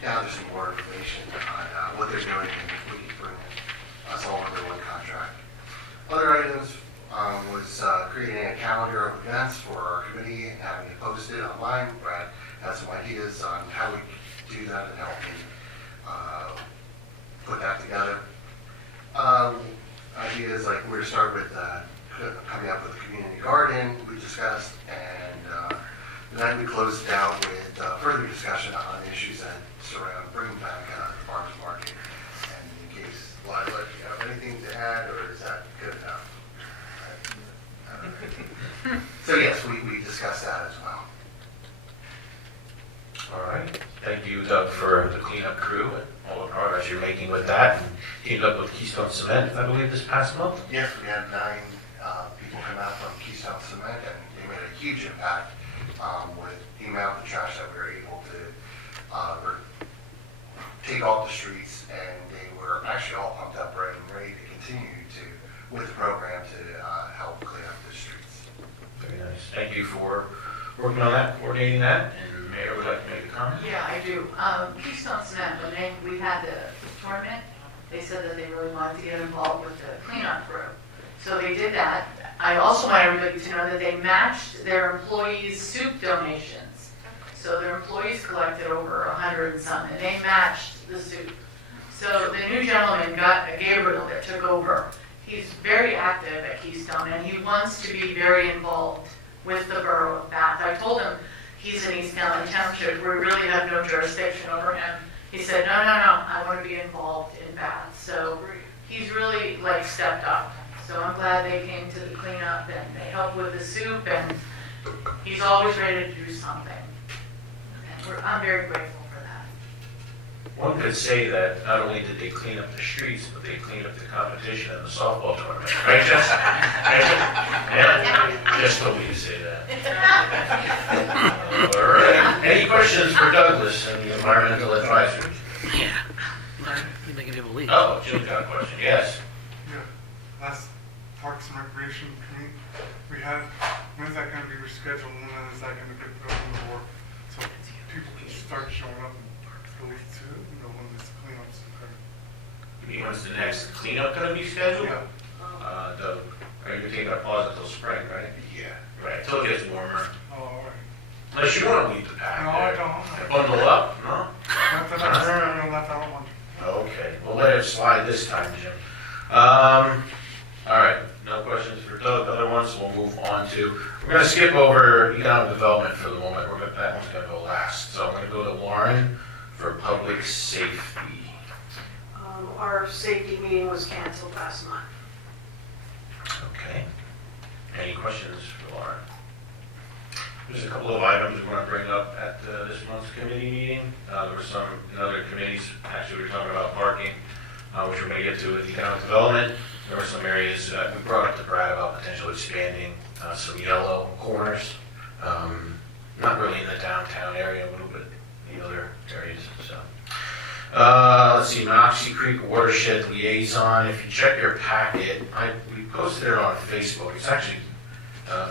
gather some more information on what they're doing and if we can bring us all under one contract. Other items was creating a calendar of events for our committee and having it posted online. Brad has some ideas on how we can do that and help me put that together. Ideas like we're going to start with coming up with a community garden we discussed, and then we closed it out with further discussion on issues that surround bringing back the farmers market. And in case, Lila, do you have anything to add, or is that good enough? So yes, we discussed that as well. All right. Thank you, Doug, for the cleanup crew and all the progress you're making with that. And teamed up with Keystone Cement, I believe, this past month. Yes, we had 9 people come out from Keystone Cement, and they made a huge impact with the amount of trash that we were able to take off the streets, and they were actually all pumped up and ready to continue with the program to help clean up the streets. Very nice. Thank you for working on that, coordinating that. And Mayor would like to make a comment. Yeah, I do. Keystone Cement, when we had the tournament, they said that they really wanted to get involved with the cleanup crew. So they did that. I also want everybody to know that they matched their employees' soup donations. So their employees collected over 100 and some, and they matched the soup. So the new gentleman, Gabriel, that took over, he's very active at Keystone, and he wants to be very involved with the borough of Bath. I told him he's in East County Township. We really have no jurisdiction over him. He said, no, I want to be involved in Bath. So he's really stepped up. So I'm glad they came to the cleanup and they helped with the soup, and he's always ready to do something. And I'm very grateful for that. One could say that not only did they clean up the streets, but they cleaned up the competition in the softball tournament. Right, Jess? Yeah, just told me to say that. All right. Any questions for Douglas and the Environmental Advisory? Yeah. You're making people leave. Oh, Jim's got a question. Yes. Yeah, last Parks and Recreation Committee we had, when's that going to be rescheduled, and when is that going to get put on the board so people can start showing up and go to, when this cleanup's occurring? You mean, when's the next cleanup going to be scheduled? Yeah. Doug, are you taking a pause until spring, right? Yeah. Right, until it gets warmer. Oh, all right. Unless you want to leave the pack No, there. I don't. And bundle up, no? Not that I don't want to. Okay, we'll let it slide this time, Jim. All right, no questions for Doug. Other ones, we'll move on to, we're going to skip over economic development for the moment. That one's going to go last. So I'm going to go to Lauren for public safety. Our safety meeting was canceled last month. Okay. Any questions for Lauren? There's a couple of items we're going to bring up at this month's committee meeting. There were some in other committees, actually we were talking about parking, which we're going to get to with economic development. There were some areas, we brought up to Brad about potentially expanding some yellow corners. Not really in the downtown area, a little bit in the other areas, so. Let's see, Monocacy Creek Watershed Liaison. If you check your packet, we posted it on Facebook. It's actually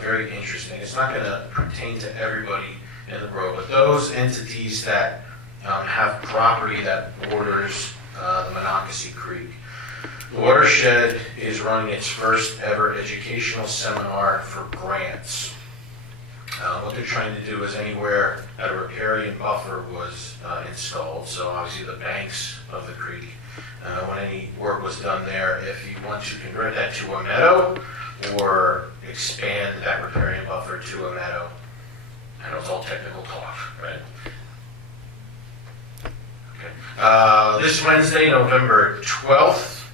very interesting. It's not going to pertain to everybody in the borough, but those entities that have property that borders the Monocacy Creek. The Watershed is running its first ever educational seminar for grants. What they're trying to do is anywhere that a riparian buffer was installed, so obviously the banks of the creek, when any work was done there, if you want to convert that to a meadow or expand that riparian buffer to a meadow. I know it's all technical talk, right? Okay. This Wednesday, November 12th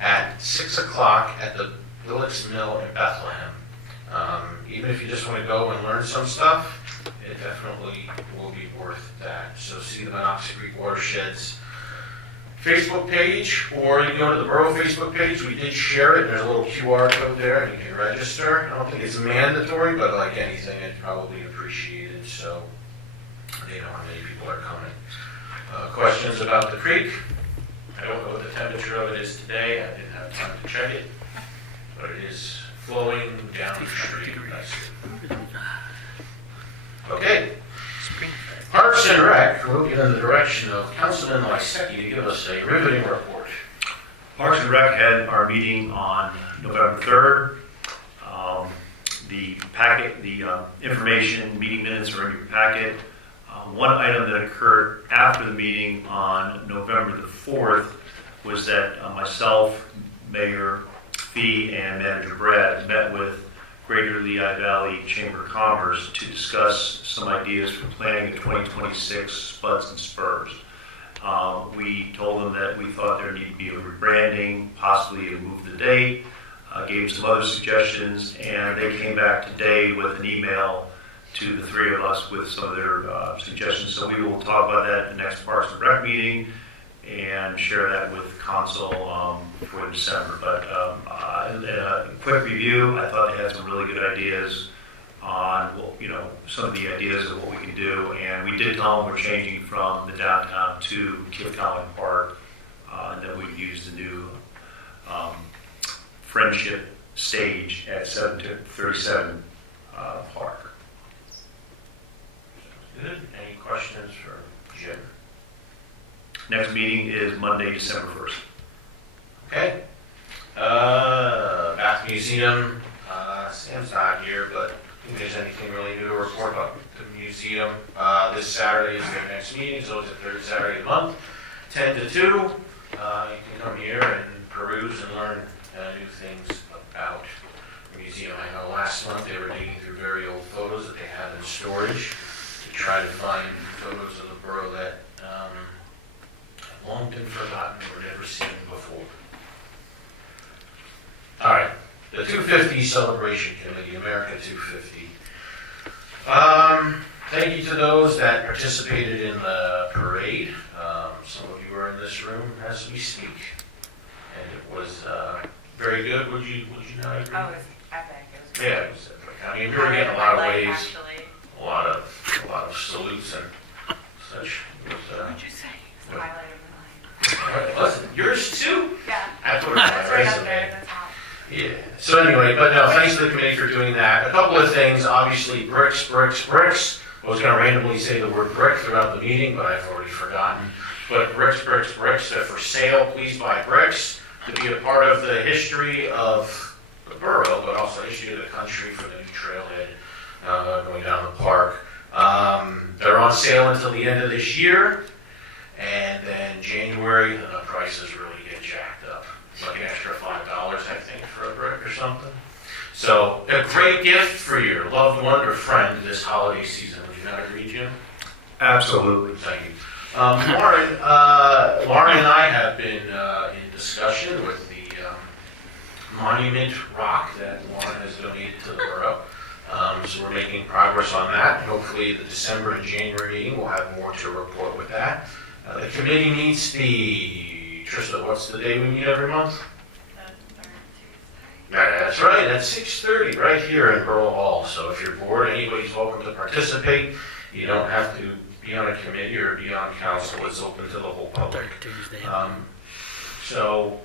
at 6 o'clock at the Village Mill in Bethlehem. Even if you just want to go and learn some stuff, it definitely will be worth that. So see the Monocacy Creek Watershed's Facebook page, or you can go to the Borough Facebook page. We did share it. There's a little QR code there, and you can register. I don't think it's mandatory, but like anything, it's probably appreciated. So they know how many people are coming. Questions about the creek? I don't know what the temperature of it is today. I didn't have time to check it, but it is flowing down the street nicely. Okay. Parks and Rec, we'll get in the direction of Councilman Lysecki to give us a riveting report. Parks and Rec had our meeting on November 3rd. The packet, the information, meeting minutes are in your packet. One item that occurred after the meeting on November the 4th was that myself, Mayor Fee, and Manager Brad met with Greater Lehigh Valley Chamber of Commerce to discuss some ideas for planning the 2026 Spuds and Spurs. We told them that we thought there needed to be a rebranding, possibly to move the date, gave some other suggestions, and they came back today with an email to the three of us with some of their suggestions. So we will talk about that in the next Parks and Rec meeting and share that with council for December. But a quick review, I thought they had some really good ideas on, well, you know, some of the ideas of what we can do. And we did tell them we're changing from the downtown to Kithcalling Park, and that we'd use the new Friendship stage at 737 Park. Good. Any questions for Jim? Next meeting is Monday, December 1st. Okay. Bath Museum, Sam's not here, but if there's anything really new to report about the museum, this Saturday is their next meeting. It's always the third Saturday of the month, 10 to 2. You can come here and peruse and learn new things about the museum. I know last month they were digging through very old photos that they had in storage to try to find photos of the borough that have long been forgotten or never seen before. All right, the 250 Celebration Committee, America 250. Thank you to those that participated in the parade. Some of you are in this room as we speak, and it was very good. Would you not agree? Oh, it was epic. It was Yeah, it was epic. I mean, we were getting a lot of waves, a lot of salutes and such. It was, What'd you say? It's the highlight of the night. all right, listen, yours too? Yeah. I thought it was That's my right up resume. there at the top. Yeah. So anyway, but no, thanks to the committee for doing that. A couple of things, obviously, bricks. I was going to randomly say the word brick throughout the meeting, but I've already forgotten. But bricks, they're for sale. Please buy bricks to be a part of the history of the borough, but also history of the country for the new trailhead going down the park. They're on sale until the end of this year, and then January, the prices really get jacked up. It's like an extra $5, I think, for a brick or something. So a great gift for your loved one or friend this holiday season. Would you not agree, Jim? Absolutely. Thank you. Lauren and I have been in discussion with the monument rock that Lauren has donated to the borough. So we're making progress on that. Hopefully the December and January meeting will have more to report with that. The committee meets Trista, what's the day we meet every month? That's right, at 6:30, right here in Borough Hall. So if you're bored, anybody's welcome to participate. You don't have to be on a committee or be on council. It's open to the whole public. Third Tuesday. So,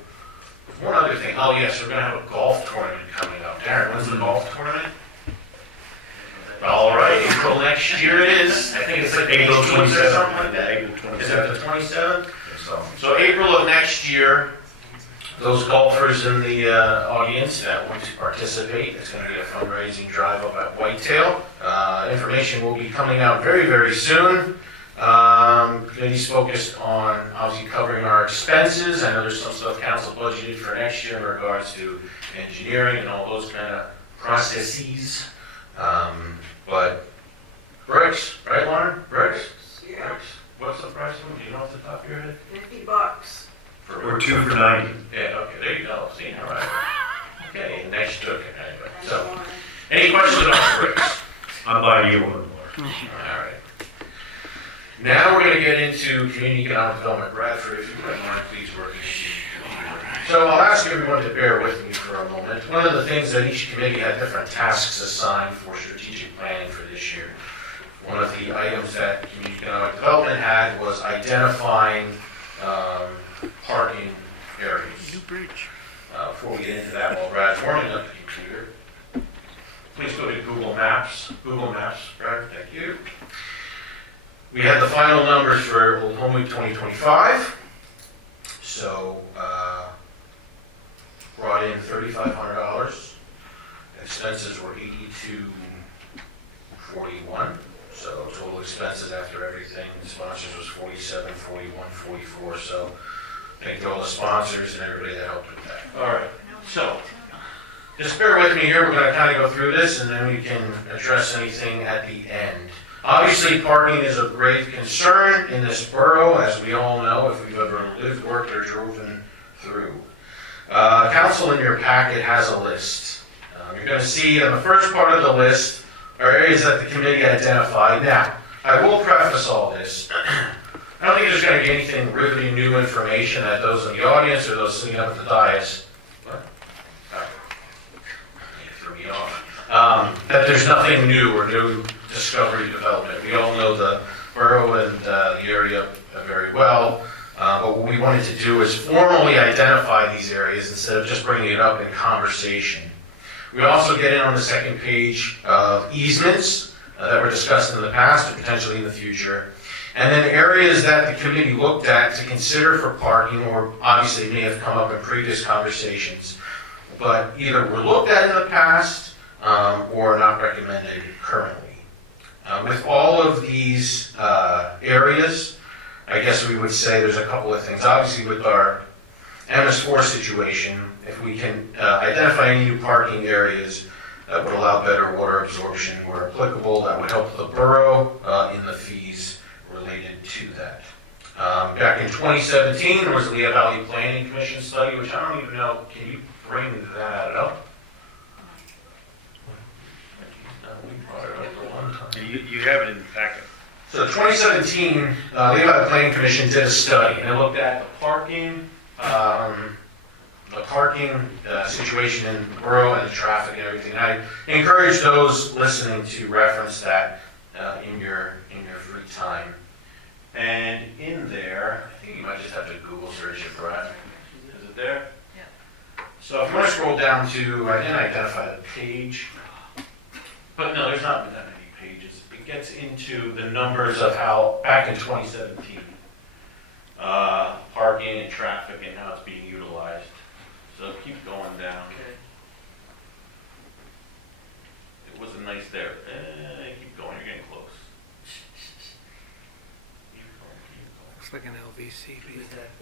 one other thing. Oh, yes, we're going to have a golf tournament coming up. Darren, when's the golf tournament? All right, April next year it is. I think it's like April 27th or something like that. Is it the 27th? So April of next year, those golfers in the audience that want to participate, it's going to be a fundraising drive up at Whitetail. Information will be coming out very, very soon. Committee's focused on obviously covering our expenses. I know there's some stuff council budgeted for next year in regards to engineering and all those kind of processes. But bricks, right, Lauren? Bricks? Yeah, Bricks. What's the price one? Do you know off the top of your head? $50. Or 2 for 90. Yeah, okay, there you go. See, all right. Okay, next took it anyway. So, any questions about bricks? I'm buying you one more. All right. Now we're going to get into community economic development. Bradford, if you wouldn't mind, please work in the So I'll ask everyone to bear with me for a moment. One of the things that each committee had different tasks assigned for strategic planning for this year. One of the items that community economic development had was identifying parking areas. New bridge. Before we get into that, while Brad's warming up the computer, please go to Google Maps. Google Maps, Brad, thank you. We had the final numbers for Old Home Week 2025. So, brought in $3,500. Expenses were $82.41. So total expenses after everything, the sponsors was $47, $41, $44. So thank you to all the sponsors and everybody that helped with that. All right. So just bear with me here. We're going to kind of go through this and then we can address anything at the end. Obviously, parking is a grave concern in this borough, as we all know, if we've ever lived, worked, or driven through. Council in your packet has a list. You're going to see in the first part of the list are areas that the committee identified. Now, I will preface all this. I don't think there's going to be anything really new information that those in the audience or those sitting up at the dais, what? You threw me off. That there's nothing new or new discovery development. We all know the borough and the area very well, but what we wanted to do is formally identify these areas instead of just bringing it up in conversation. We also get in on the second page of easements that were discussed in the past or potentially in the future, and then areas that the committee looked at to consider for parking, or obviously may have come up in previous conversations, but either were looked at in the past or not recommended currently. With all of these areas, I guess we would say there's a couple of things. Obviously, with our MS4 situation, if we can identify any new parking areas that would allow better water absorption where applicable, that would help the borough in the fees related to that. Back in 2017, there was the Lehigh Valley Planning Commission study, which I don't even know, can you bring that up? You have it in the packet. So 2017, Lehigh Valley Planning Commission did a study, and it looked at the parking situation in the borough and the traffic and everything. And I encourage those listening to reference that in your free time. And in there, I think you might just have to Google search it, Brad. Is it there? Yeah. So if you want to scroll down to, I didn't identify the page, but no, there's not that many pages. It gets into the numbers of how, back in 2017, parking and traffic and how it's being utilized. So keep going down. Okay. It wasn't nice there. Keep going, you're getting close. Keep going. Looks like an LVC.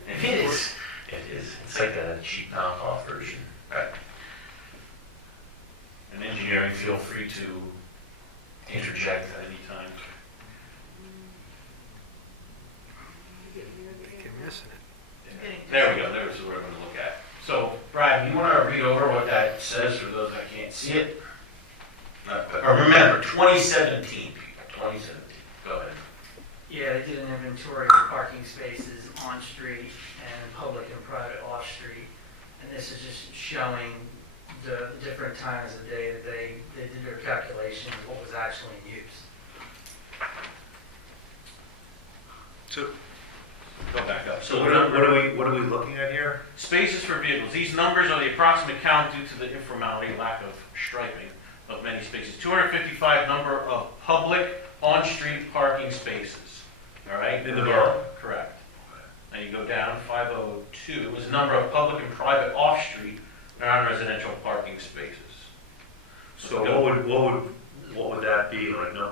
It is. It is. It's like a cheap knockoff version. Right. And engineering, feel free to interject at any time. You're missing it. There we go. There's what we're going to look at. So, Brad, you want to read over what that says for those that can't see it? Or remember, 2017, people. 2017. Go ahead. Yeah, they did an inventory of parking spaces on street and public and private off street. And this is just showing the different times of day that they did their calculations, what was actually in use. So, Go back up. so what are we looking at here? Spaces for vehicles. These numbers are the approximate count due to the informality, lack of striping of many spaces. 255 number of public on-street parking spaces. All right? In the borough? Correct. And you go down, 502 is the number of public and private off-street non-residential parking spaces. So what would that be, like, no?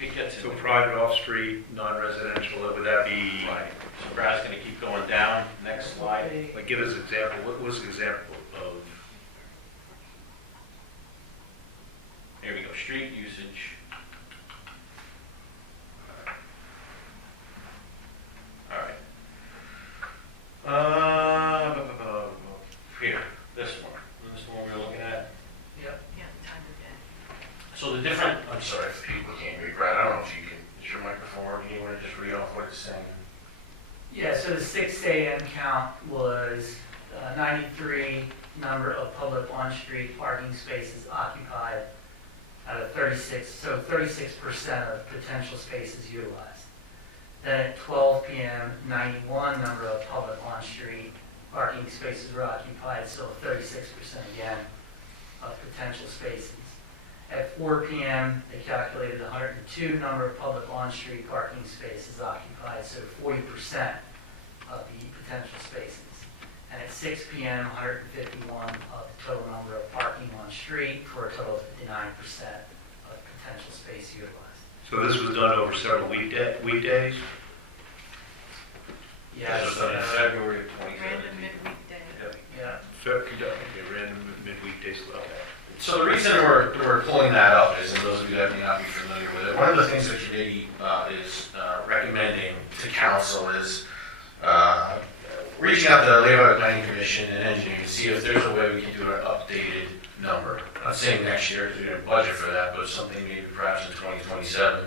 It gets So into private off-street, non-residential, would that be, right. So Brad's going to keep going down. Next slide. like, give us an example, what was an example of? Here we go. Street usage. All right. Here, this one. This is the one we're looking at. Yep. Yeah, time of day. So the different, I'm sorry if people can't hear you, Brad. I don't know if you can, is your microphone working? You want to just read off what it's saying? Yeah, so the 6 a.m. count was 93 number of public on-street parking spaces occupied out of 36, so 36% of potential spaces utilized. Then at 12 p.m., 91 number of public on-street parking spaces were occupied, so 36% again of potential spaces. At 4 p.m., they calculated 102 number of public on-street parking spaces occupied, so 40% of the potential spaces. And at 6 p.m., 151 of the total number of parking on street for a total of 59% of potential space utilized. So this was done over several weekdays? This was done in February of 2017. Random midweek day. Yeah. Okay, random midweek days, okay. So the reason we're pulling that up is, and those of you that may not be familiar with it, one of the things the committee is recommending to council is reaching out to the Labor Planning Commission and engineering to see if there's a way we can do an updated number. I'm not saying next year because we didn't budget for that, but something maybe perhaps in 2027.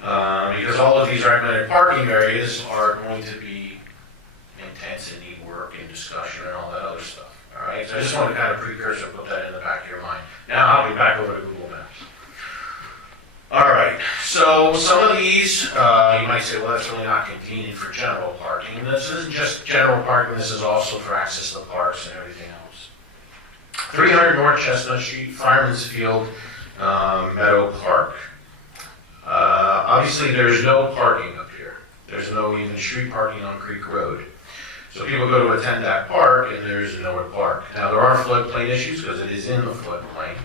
Because all of these recommended parking areas are going to be intense and need work and discussion and all that other stuff. All right, so I just want to kind of precursor, put that in the back of your mind. Now I'll be back over to Google Maps. All right, so some of these, you might say, well, that's really not convenient for general parking. This isn't just general parking, this is also for access to the parks and everything else. 300 North Chestnut Street, Fireman's Field, Meadow Park. Obviously, there's no parking up here. There's no even street parking on Creek Road. So people go to attend that park and there's nowhere to park. Now there are floodplain issues because it is in the floodplain.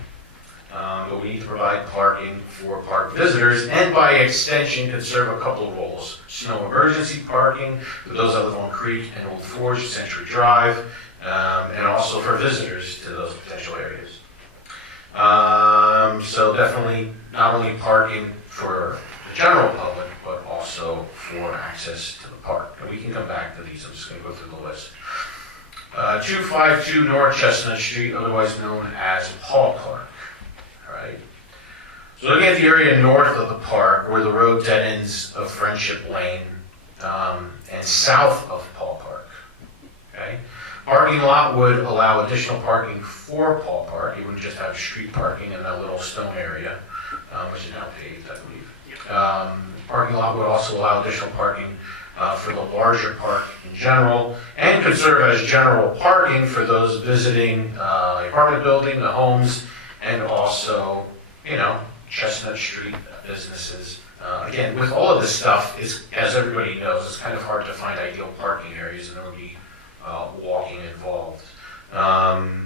But we need to provide parking for park visitors and by extension could serve a couple of roles. Snow emergency parking for those that live on Creek and Old Forge, Century Drive, and also for visitors to those potential areas. So definitely not only parking for the general public, but also for access to the park. And we can come back to these. I'm just going to go through the list. 252 North Chestnut Street, otherwise known as Paul Park. All right. So looking at the area north of the park, where the road dead ends of Friendship Lane and south of Paul Park. Okay. Parking lot would allow additional parking for Paul Park. You wouldn't just have street parking in that little stone area, which is now paved, I believe. Parking lot would also allow additional parking for the larger park in general, and could serve as general parking for those visiting the apartment building, the homes, and also, you know, Chestnut Street businesses. Again, with all of this stuff, as everybody knows, it's kind of hard to find ideal parking areas and there would be walking involved.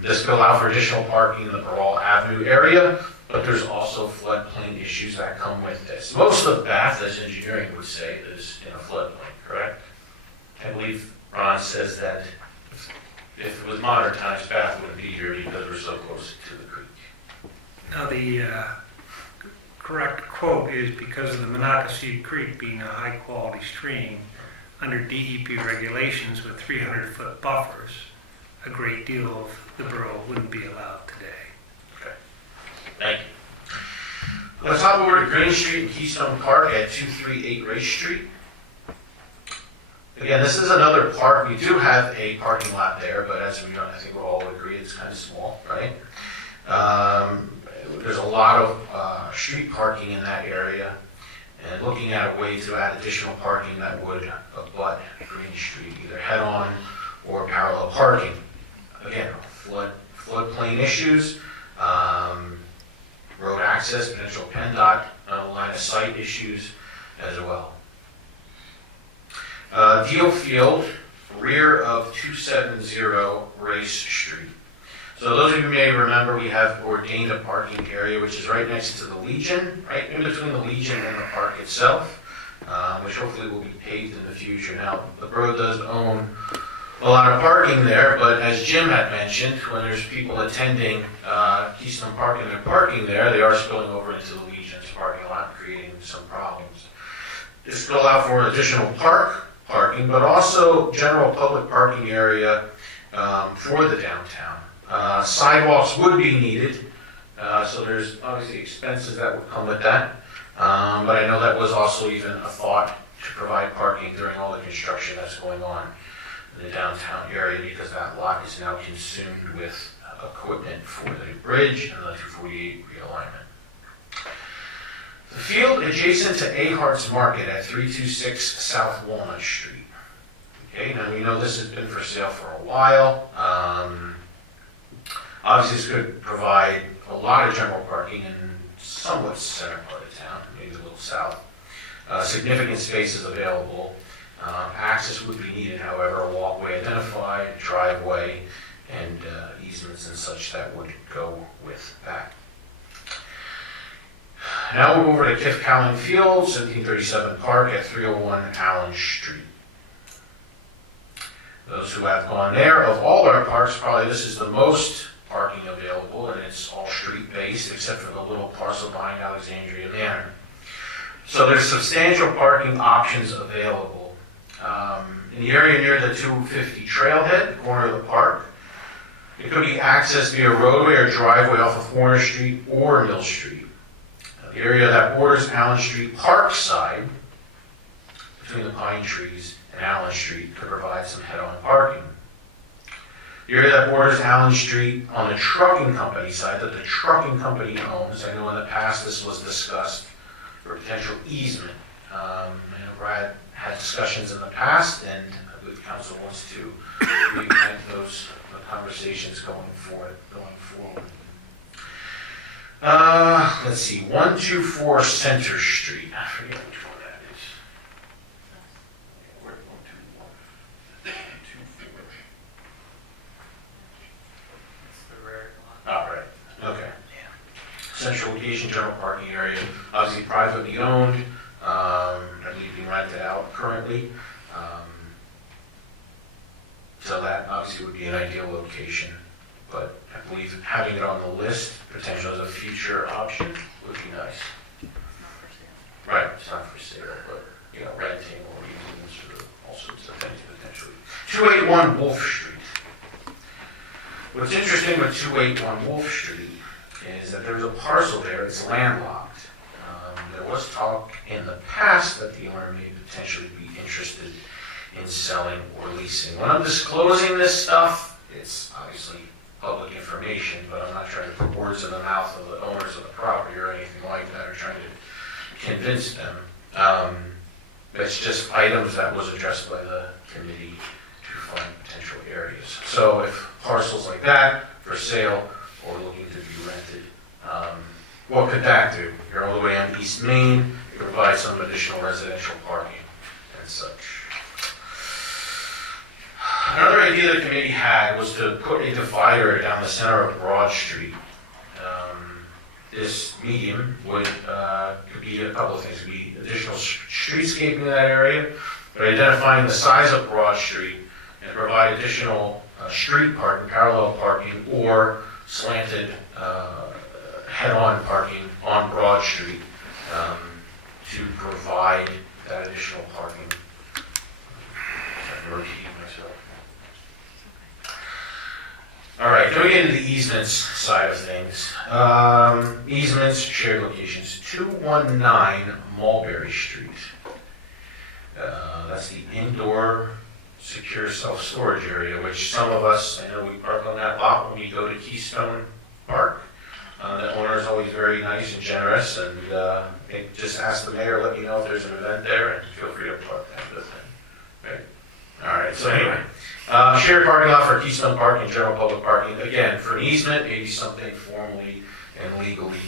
This could allow for additional parking in the Borough Avenue area, but there's also floodplain issues that come with this. Most of Bath, as engineering would say, is in a floodplain, correct? I believe Ron says that if it was modern times, Bath wouldn't be here because we're so close to the creek. Now, the correct quote is because of the Monocacy Creek being a high-quality stream, under DEP regulations with 300-foot buffers, a great deal of the borough wouldn't be allowed today. Okay. Thank you. Let's hop over to Green Street and Keystone Park at 238 Race Street. Again, this is another park. We do have a parking lot there, but as we know, I think we'll all agree it's kind of small, right? There's a lot of street parking in that area, and looking at a way to add additional parking that would abut Green Street, either head-on or parallel parking. Again, floodplain issues, road access, potential PennDOT line of sight issues as well. Deal Field, rear of 270 Race Street. So those of you may remember, we have ordained a parking area which is right next to the Legion, right in between the Legion and the park itself, which hopefully will be paved in the future. Now, the borough does own a lot of parking there, but as Jim had mentioned, when there's people attending Keystone Park and they're parking there, they are spilling over into the Legion's parking lot, creating some problems. This could allow for additional parking, but also general public parking area for the downtown. Sidewalks would be needed, so there's obviously expenses that would come with that. But I know that was also even a thought to provide parking during all the construction that's going on in the downtown area, because that lot is now consumed with equipment for the new bridge and the 248 realignment. The field adjacent to Ahart's Market at 326 South Walnut Street. Okay, now we know this has been for sale for a while. Obviously, this could provide a lot of general parking in somewhat center part of town, maybe a little south. Significant spaces available. Access would be needed, however, a walkway identified, driveway, and easements and such that would go with that. Now we'll move over to Kiff Callan Field, 1737 Park at 301 Allen Street. Those who have gone there, of all our parks, probably this is the most parking available, and it's all street-based except for the little parcel behind Alexandria Manor. So there's substantial parking options available. In the area near the 250 trailhead, the corner of the park, it could be accessed via roadway or driveway off of Warner Street or Mill Street. The area that borders Allen Street Park side, between the pine trees and Allen Street, could provide some head-on parking. The area that borders Allen Street on the trucking company side that the trucking company owns, I know in the past this was discussed for potential easement. I know Brad had discussions in the past, and I believe council wants to reignite those conversations going forward. Let's see, 124 Center Street. I forget which one that is. Where 124? 124. Oh, right. Okay. Central location, general parking area, obviously privately owned. I believe being rented out currently. So that obviously would be an ideal location. But I believe having it on the list, potentially as a future option, would be nice. Right, it's not for sale, but renting or using all sorts of things potentially. 281 Wolf Street. What's interesting with 281 Wolf Street is that there's a parcel there, it's landlocked. There was talk in the past that the owner may potentially be interested in selling or leasing. When I'm disclosing this stuff, it's obviously public information, but I'm not trying to put words in the mouth of the owners of the property or anything like that, or trying to convince them. It's just items that was addressed by the committee to find potential areas. So if parcels like that for sale or looking to be rented, what could that do? You're all the way on East Main, you provide some additional residential parking and such. Another idea the committee had was to put a divider down the center of Broad Street. This medium would could be a couple of things. It could be additional streetscaping in that area, but identifying the size of Broad Street and provide additional street parking, parallel parking, or slanted head-on parking on Broad Street to provide that additional parking. I'm repeating myself. All right, going into the easements side of things. Easements, shared locations, 219 Mulberry Street. That's the indoor secure self-storage area, which some of us, I know we park on that lot when we go to Keystone Park. The owner is always very nice and generous, and just ask the mayor, let me know if there's an event there, and feel free to park that good thing. Okay. All right, so anyway, shared parking lot for Keystone Park and general public parking. Again, for an easement, maybe something formally and legally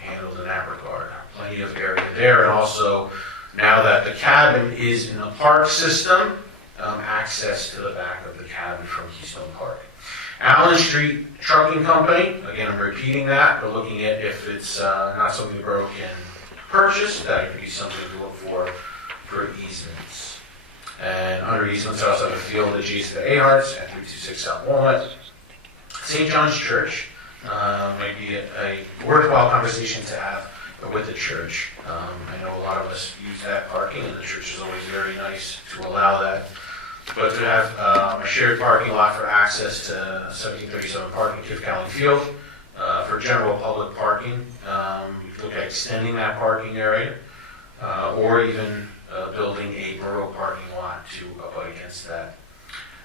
handled in that regard. Plenty of area there, and also now that the cabin is in the park system, access to the back of the cabin from Keystone Park. Allen Street Trucking Company, again, I'm repeating that, but looking at if it's not something the borough can purchase, that could be something to look for easements. And under easements, I also have a field adjacent to Ahart's at 326 South Walnut. St. John's Church might be a worthwhile conversation to have with the church. I know a lot of us use that parking, and the church is always very nice to allow that. But to have a shared parking lot for access to 1737 Park in Tiff County Field for general public parking, we could look at extending that parking area, or even building a borough parking lot to abut against that.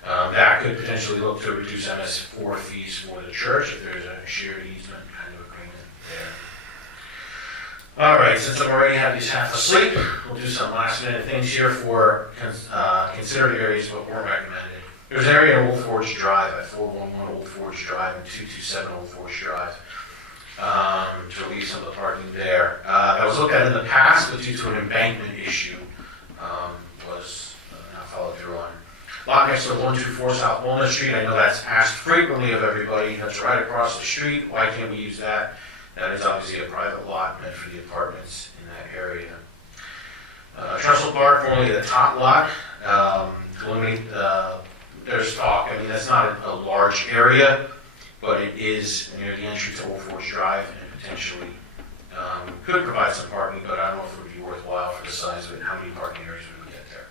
That could potentially look to reduce MS4 fees for the church if there's a shared easement kind of agreement there. All right, since I'm already half asleep, we'll do some last minute things here for considered areas what weren't recommended. There's an area in Old Forge Drive at 411 Old Forge Drive and 227 Old Forge Drive to relieve some of the parking there. That was looked at in the past, but due to an embankment issue, was not followed through on. Lot next to 124 South Walnut Street, I know that's asked frequently of everybody. That's right across the street. Why can't we use that? That is obviously a private lot meant for the apartments in that area. Trestle Park, formerly the top lot, to eliminate, there's talk, I mean, that's not a large area, but it is near the entry to Old Forge Drive and potentially could provide some parking, but I don't know if it would be worthwhile for the size of it, how many parking areas we would get there.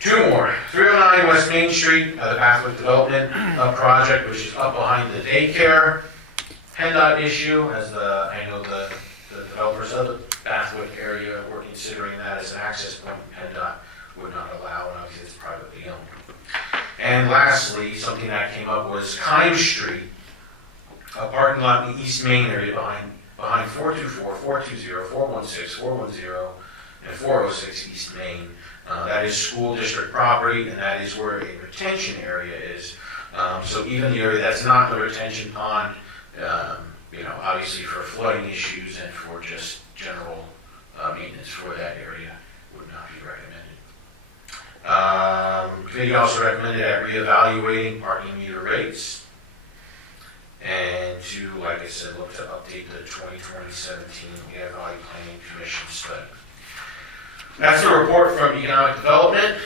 Two more, 309 West Main Street, the Pathway Development project, which is up behind the daycare. PennDOT issue, as I know the developers of the Bathwood area were considering that as an access point. PennDOT would not allow, and obviously it's privately owned. And lastly, something that came up was Kime Street, a parking lot in the East Main area behind 424, 420, 416, 410, and 406 East Main. That is school district property, and that is where a retention area is. So even the area that's not the retention pond, obviously for flooding issues and for just general maintenance for that area would not be recommended. Committee also recommended at reevaluating parking meter rates and to, like I said, look to update the 2017 Air Value Planning Commission study. That's the report from Economic Development.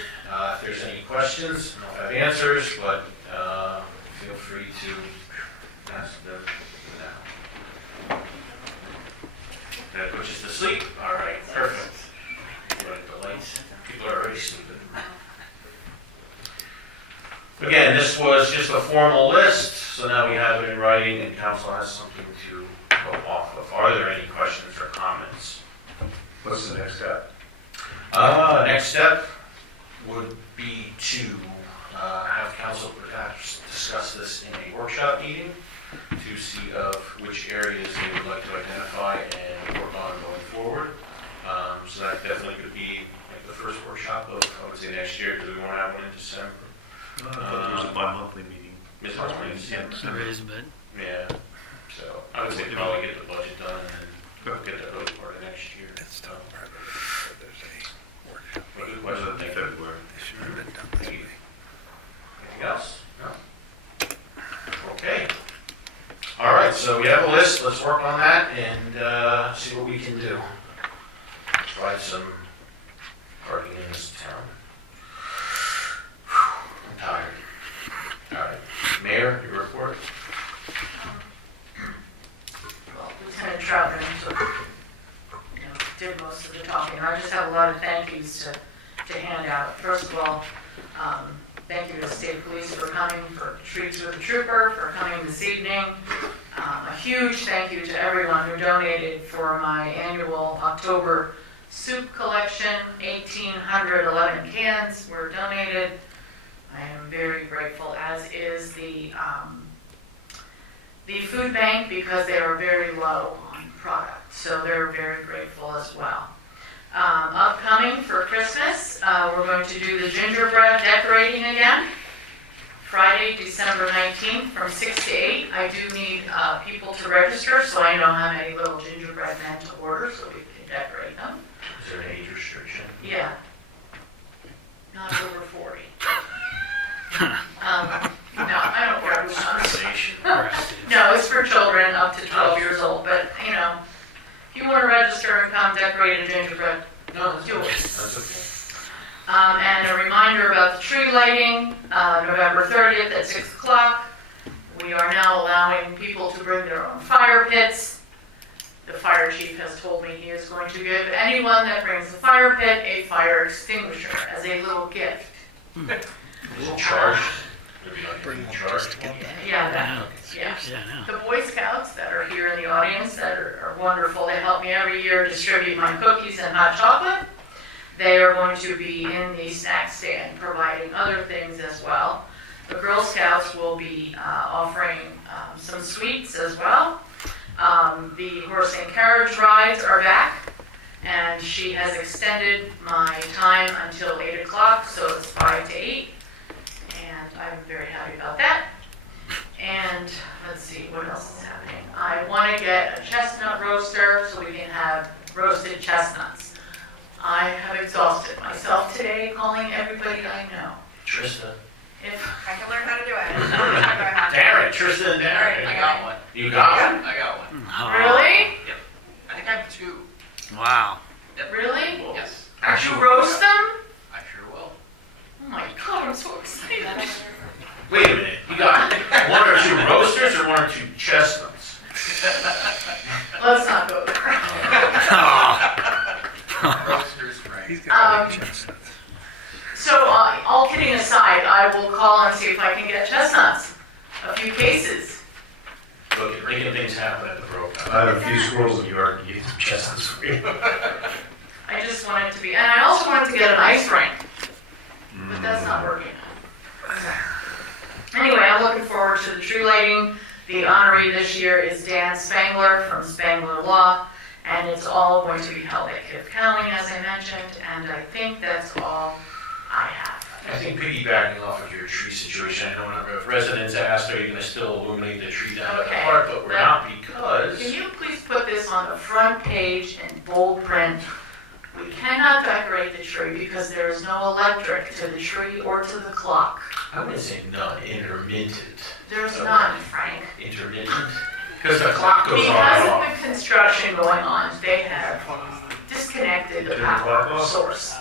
If there's any questions, I don't have answers, but feel free to ask them now. That pushes to sleep? All right, perfect. The lights. People are already sleeping. Again, this was just a formal list, so now we have it in writing and council has something to go off of. Are there any questions or comments? What's the next step? Next step would be to have council perhaps discuss this in a workshop meeting to see of which areas they would like to identify and work on going forward. So that definitely could be like the first workshop of, I would say, next year, because we won't have one in December. I thought there was a bi-monthly meeting. Monthly in December. There is, but Yeah. So I would say probably get the budget done and then get the early part of next year. It's still part of it. There's a workshop. But good question. Thank you. February. They should have been done this week. Anything else? No? Okay. All right, so we have a list. Let's work on that and see what we can do. Provide some parking in this town. I'm tired. All right. Mayor, your report? Well, Lieutenant Troutman did most of the talking. I just have a lot of thank yous to hand out. First of all, thank you to the state police for coming, for Treats with a Trooper, for coming this evening. A huge thank you to everyone who donated for my annual October Soup collection, 1,811 cans were donated. I am very grateful, as is the food bank, because they are very low on product, so they're very grateful as well. Upcoming for Christmas, we're going to do the gingerbread decorating again. Friday, December 19th from 6 to 8. I do need people to register, so I know how many little gingerbread men to order, so we can decorate them. Is there an age restriction? Yeah. Not over 40. No, I don't care who's not. No, it's for children up to 12 years old, but, you know, if you want to register and come decorate a gingerbread, do it. That's okay. And a reminder about the tree lighting, November 30th at 6 o'clock. We are now allowing people to bring their own fire pits. The fire chief has told me he is going to give anyone that brings a fire pit a fire extinguisher as a little gift. Is it charged? Bring charged to get that. Yeah, yeah. The Boy Scouts that are here in the audience that are wonderful, they help me every year distribute my cookies and hot chocolate. They are going to be in the snack stand providing other things as well. The Girl Scouts will be offering some sweets as well. The horse and carriage rides are back, and she has extended my time until 8 o'clock, so it's 5 to 8, and I'm very happy about that. And let's see, what else is happening? I want to get a chestnut roaster so we can have roasted chestnuts. I have exhausted myself today calling everybody I know. Tristan. If I can learn how to do it. Darren, Tristan and Darren. I got one. You got one? I got one. Really? Yep. I think I have two. Wow. Yep. Really? Yes. Did you roast them? I sure will. Oh my God, I'm so excited. Wait a minute. You got one or two roasters or one or two chestnuts? Let's not go there. Roasters, right? So, all kidding aside, I will call and see if I can get chestnuts. A few cases. Look, you're making things happen at the Borough Council. I have a few squirrels in the yard and get some chestnuts for you. I just want it to be, and I also wanted to get an ice rink, but that's not working. Anyway, I'm looking forward to the tree lighting. The honoree this year is Dan Spangler from Spangler Law, and it's all going to be held at Kip County, as I mentioned, and I think that's all I have. I think piggybacking off of your tree situation, I know a number of residents asked, are you going to still illuminate the tree down at the Okay. park? But we're not, because Can you please put this on the front page in bold print? We cannot decorate the tree because there is no electric to the tree or to the clock. I wouldn't say none, intermittent. There's none, Frank. Intermittent? Because the clock goes on and Because off. of the construction going on, they have disconnected the power source.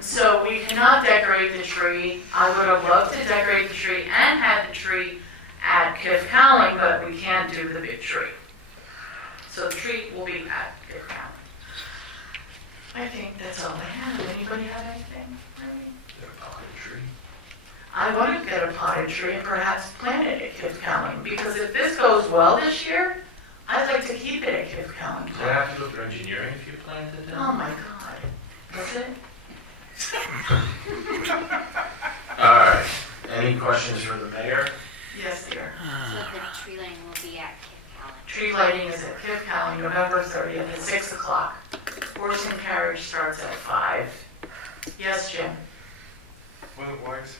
So we cannot decorate the tree. I would have loved to decorate the tree and have the tree at Kif Cowling, but we can't do the big tree. So the tree will be at Kif Cowling. I think that's all I have. Anybody have anything? Get a potted tree. I want to get a potted tree and perhaps plant it at Kif Cowling, because if this goes well this year, I'd like to keep it at Kif Cowling. Does that have to go through engineering if you planted it? Oh my God. Does it? All right. Any questions for the mayor? Yes, dear. So the tree lighting will be at Kip Callan. Tree lighting is at Kif Cowling, November 30th at 6 o'clock. Horse and carriage starts at 5. Yes, Jim? Weather-wise,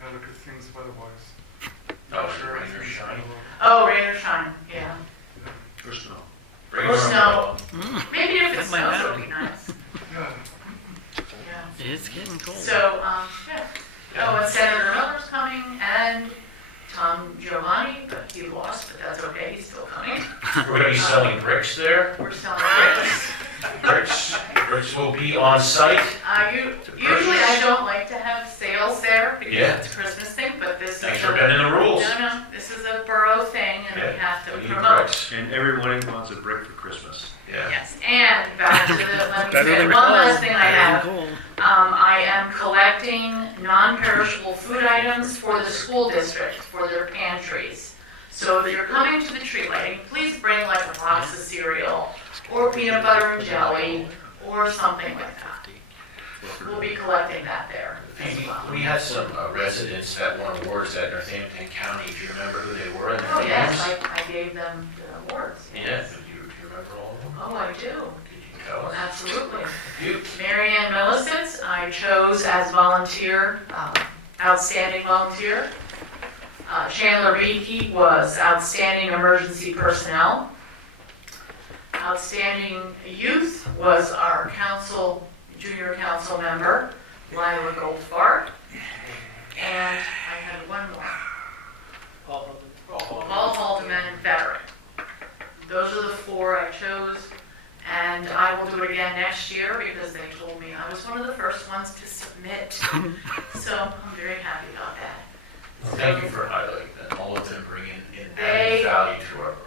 gotta look at things weather-wise. Oh, sure, rain or shine. Oh, rain or shine, yeah. Or snow. Rain Or snow. Mm, Maybe if it That might snows, matter. it'll be nice. Yeah. Yeah. It's getting cold. So, yeah. Oh, and Senator Miller's coming, and Tom Giovanni, but he lost, but that's okay, he's still coming. We're going to be selling bricks there. We're selling bricks. Bricks will be on site. Usually I don't like to have sales there because Yeah. it's a Christmas thing, but this is Thanks for bending the rules. No, this is a borough thing, and we have to We need promote. bricks. And everyone wants a brick for Christmas. Yeah. Yes, and back to the, let me Better say, than one cold. last thing I Better have. than cold. I am collecting non-perishable food items for the school district, for their pantries. So if you're coming to the tree lighting, please bring like a box of cereal, or peanut butter and jelly, or something like that. We'll be collecting that there as well. We had some residents that won awards at Northampton County. Do you remember who they were? And their Oh, yes, names? I gave them the awards. Yeah, Yes. do you remember all of them? Oh, I do. Could you tell us? Absolutely. You? Mary Ann Millicent, I chose as volunteer, outstanding volunteer. Chandler Beakey was outstanding emergency personnel. Outstanding youth was our council, junior council member, Lila Goldfarb. And I had one more, Paul Haldeman, veteran. Those are the 4 I chose. And I will do it again next year because they told me I was one of the first ones to submit. So I'm very happy about that. Well, thank you for highlighting that. All of them bring in They- added value to our borough.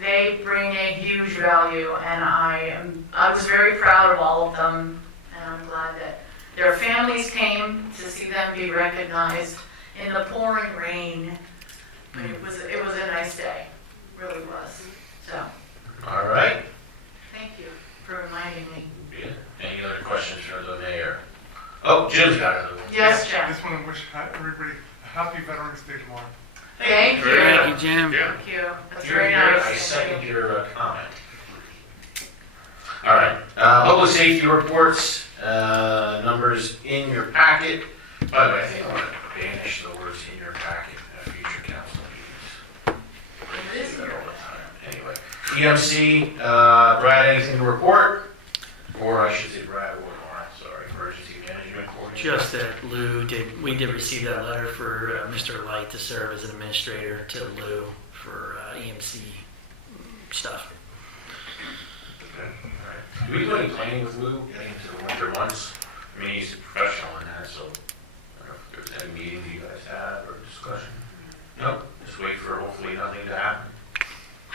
They bring a huge value, and I was very proud of all of them, and I'm glad that their families came to see them be recognized in the pouring rain. But it was a nice day, really was. So, All right. thank you for reminding me. Yeah. Any other questions for the mayor? Oh, Jim's got another one. Yes, I Jen. just want to wish everybody a happy Veterans Day tomorrow. Thank you. Thank you, Jim. Thank you. That's You're very here. nice. I second your comment. All right. Public safety reports, numbers in your packet. By the way, I think I want to banish the words in your packet at future council meetings. It is here. Anyway, EMC, Brad, anything to report? Or I should say Brad or Lauren, sorry, emergency management coordinator. Just that we did receive that letter for Mr. Light to serve as an administrator to Lou for EMC stuff. Okay, all right. Do we do any planning with Lou getting into the winter months? I mean, he's a professional in that, so I don't know if there's any meetings you guys have or discussion. No, just wait for hopefully nothing to happen.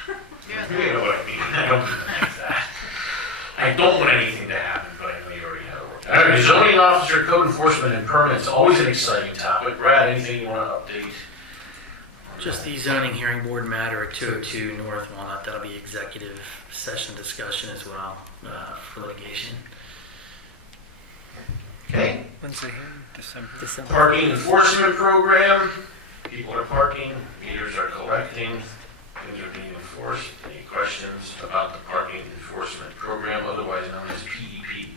You know what I mean. I don't mean like that. I don't want anything to happen, but I know you already have it worked out. All right, zoning officer, code enforcement, and permits, always an exciting topic. Brad, anything you want to update? Just the zoning hearing board matter at 202 North Walnut. That'll be executive session discussion as well for litigation. Okay. When's the hearing? December. Parking enforcement program. People are parking, meters are collecting, things are being enforced. Any questions about the parking enforcement program, otherwise known as PEP?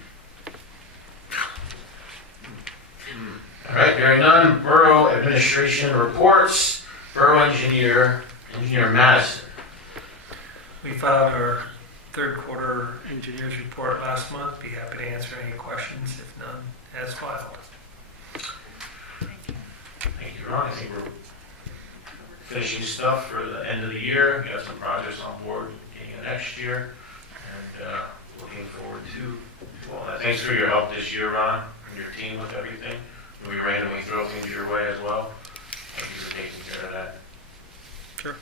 All right, hearing none. Borough administration reports. Borough Engineer Madison. We filed our third quarter engineers report last month. Be happy to answer any questions if none has filed. Thank you, Ron. I think we're finishing stuff for the end of the year. We have some projects on board beginning of next year, and looking forward to all that. Thanks for your help this year, Ron, and your team with everything. We randomly throw things your way as well. Thank you for taking care of that. Sure.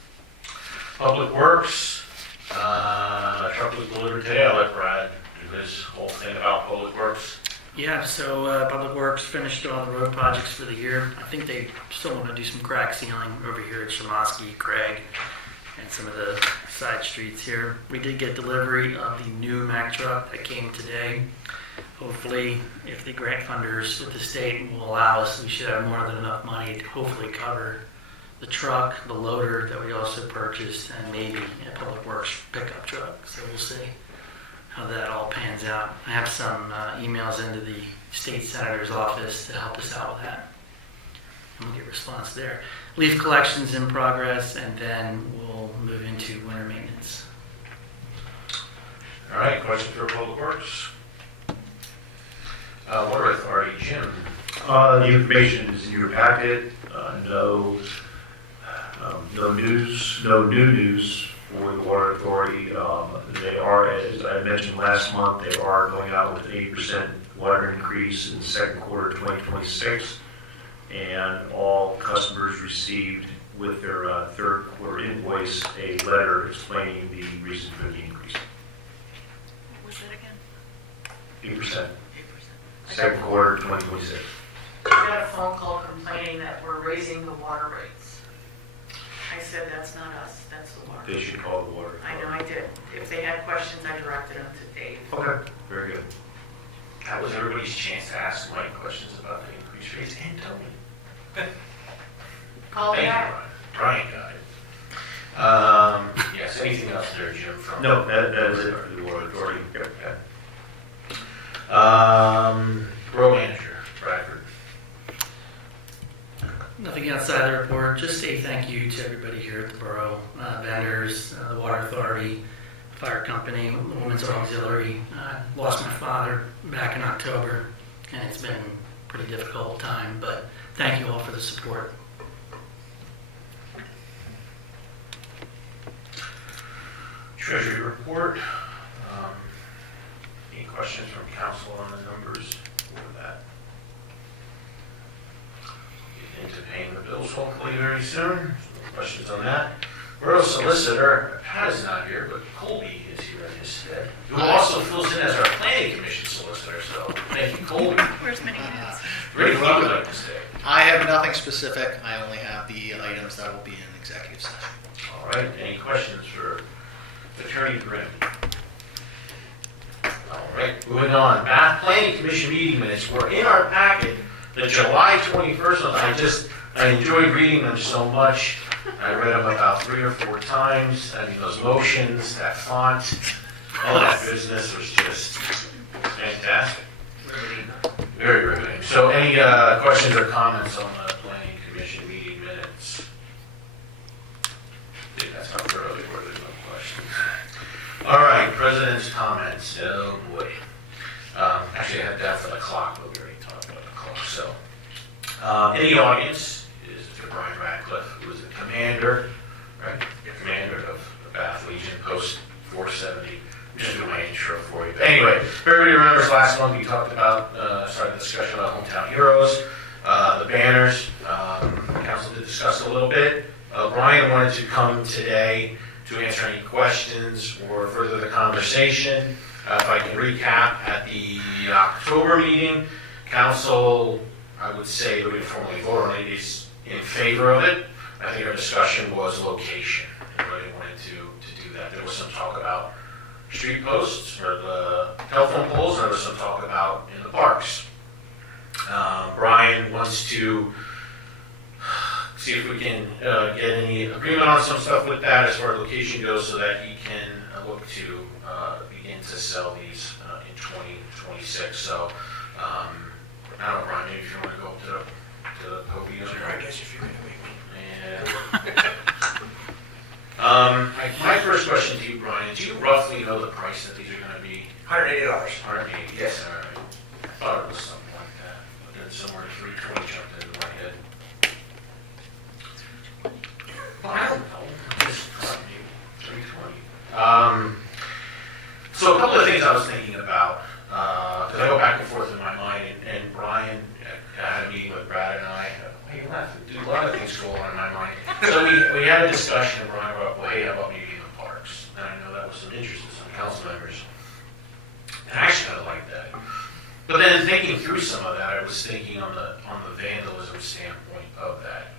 Public Works, truck was delivered today. I'll let Brad do this whole thing about Public Works. Yeah, so Public Works finished all the road projects for the year. I think they still want to do some crack sealing over here at Shamoski, Craig, and some of the side streets here. We did get delivery of the new Mack truck that came today. Hopefully, if the grant funders at the state will allow us, we should have more than enough money to hopefully cover the truck, the loader that we also purchased, and maybe a Public Works pickup truck. So we'll see how that all pans out. I have some emails into the state senator's office to help us out with that. And we'll get a response there. Leaf collection's in progress, and then we'll move into winter maintenance. All right, question for Public Works. Water Authority, Jim. The information is in your packet. No new news for the Water Authority. They are, as I mentioned last month, they are going out with an 8% water increase in the second quarter of 2026. And all customers received with their third quarter invoice a letter explaining the reason for the increase. What was it again? 8%. Second quarter 2026. I got a phone call complaining that we're raising the water rates. I said, that's not us, that's the water. They should call the water. I know I did. If they had questions, I directed them to Dave. Okay, very good. that was everybody's chance to ask Mike questions about the increased rates and Tony. Call me Thank you, back. Brian. Brian got it. Yes, anything else there, Jim? From No, that is it for the Board board. Authority? Borough Manager, Bradford. Nothing outside the report, just say thank you to everybody here at the borough, vendors, the water authority, fire company, women's auxiliary. Lost my father back in October, and it's been a pretty difficult time, but thank you all for the support. Treasury report. Any questions from council on the numbers for that? Get into paying the bills hopefully very soon. No questions on that. Borough Solicitor, Pat is not here, but Colby is here in his stead, who also fills in as our Planning Commission Solicitor, so thank you, Colby. Where's many minutes? Rick, what would you like to say? I have nothing specific. I only have the items that will be in executive session. All right, any questions for Attorney Grimm? All right, moving on. Bath Planning Commission meeting minutes were in our packet. The July 21st ones, I enjoyed reading them so much. I read them about 3 or 4 times. I mean, those motions, that font, all that business was just fantastic. Very riveting. So any questions or comments on the Planning Commission meeting minutes? I think that's how thoroughly where there's no questions. All right, President's comments. Oh boy. Actually, I had that for the clock, but we already talked about the clock. So, in the audience is Mr. Brian Radcliffe, who is the commander, right? Commander of the Bath Legion, Post 470. I'm just doing my intro for you. But anyway, if everybody remembers last month we talked about, started the discussion about hometown heroes, the banners. Council did discuss a little bit. Brian wanted to come today to answer any questions or further the conversation. If I can recap, at the October meeting, Council, I would say, we didn't formally vote on it, is in favor of it. I think our discussion was location. Everybody wanted to do that. There was some talk about street posts or the telephone poles, and there was some talk about in the parks. Brian wants to see if we can get any agreement on some stuff with that as far as location goes, so that he can look to begin to sell these in 2026. So, I don't know, Brian, maybe if you want to go up to the podium. Sure, I guess if you're going to make me. My first question to you, Brian, do you roughly know the price that these are going to be? $180. 180. Yes. All right. I thought it was something like that, but then somewhere 320 jumped into my head. Well, I don't know. Just maybe 320. So a couple of things I was thinking about, because I go back and forth in my mind, and Brian had a meeting with Brad and I. Hey, you laugh. A lot of things go on in my mind. So we had a discussion, and Brian brought up, well, hey, how about maybe in the parks? And I know that was some interest in some council members. And I actually kind of like that. But then thinking through some of that, I was thinking on the vandalism standpoint of that.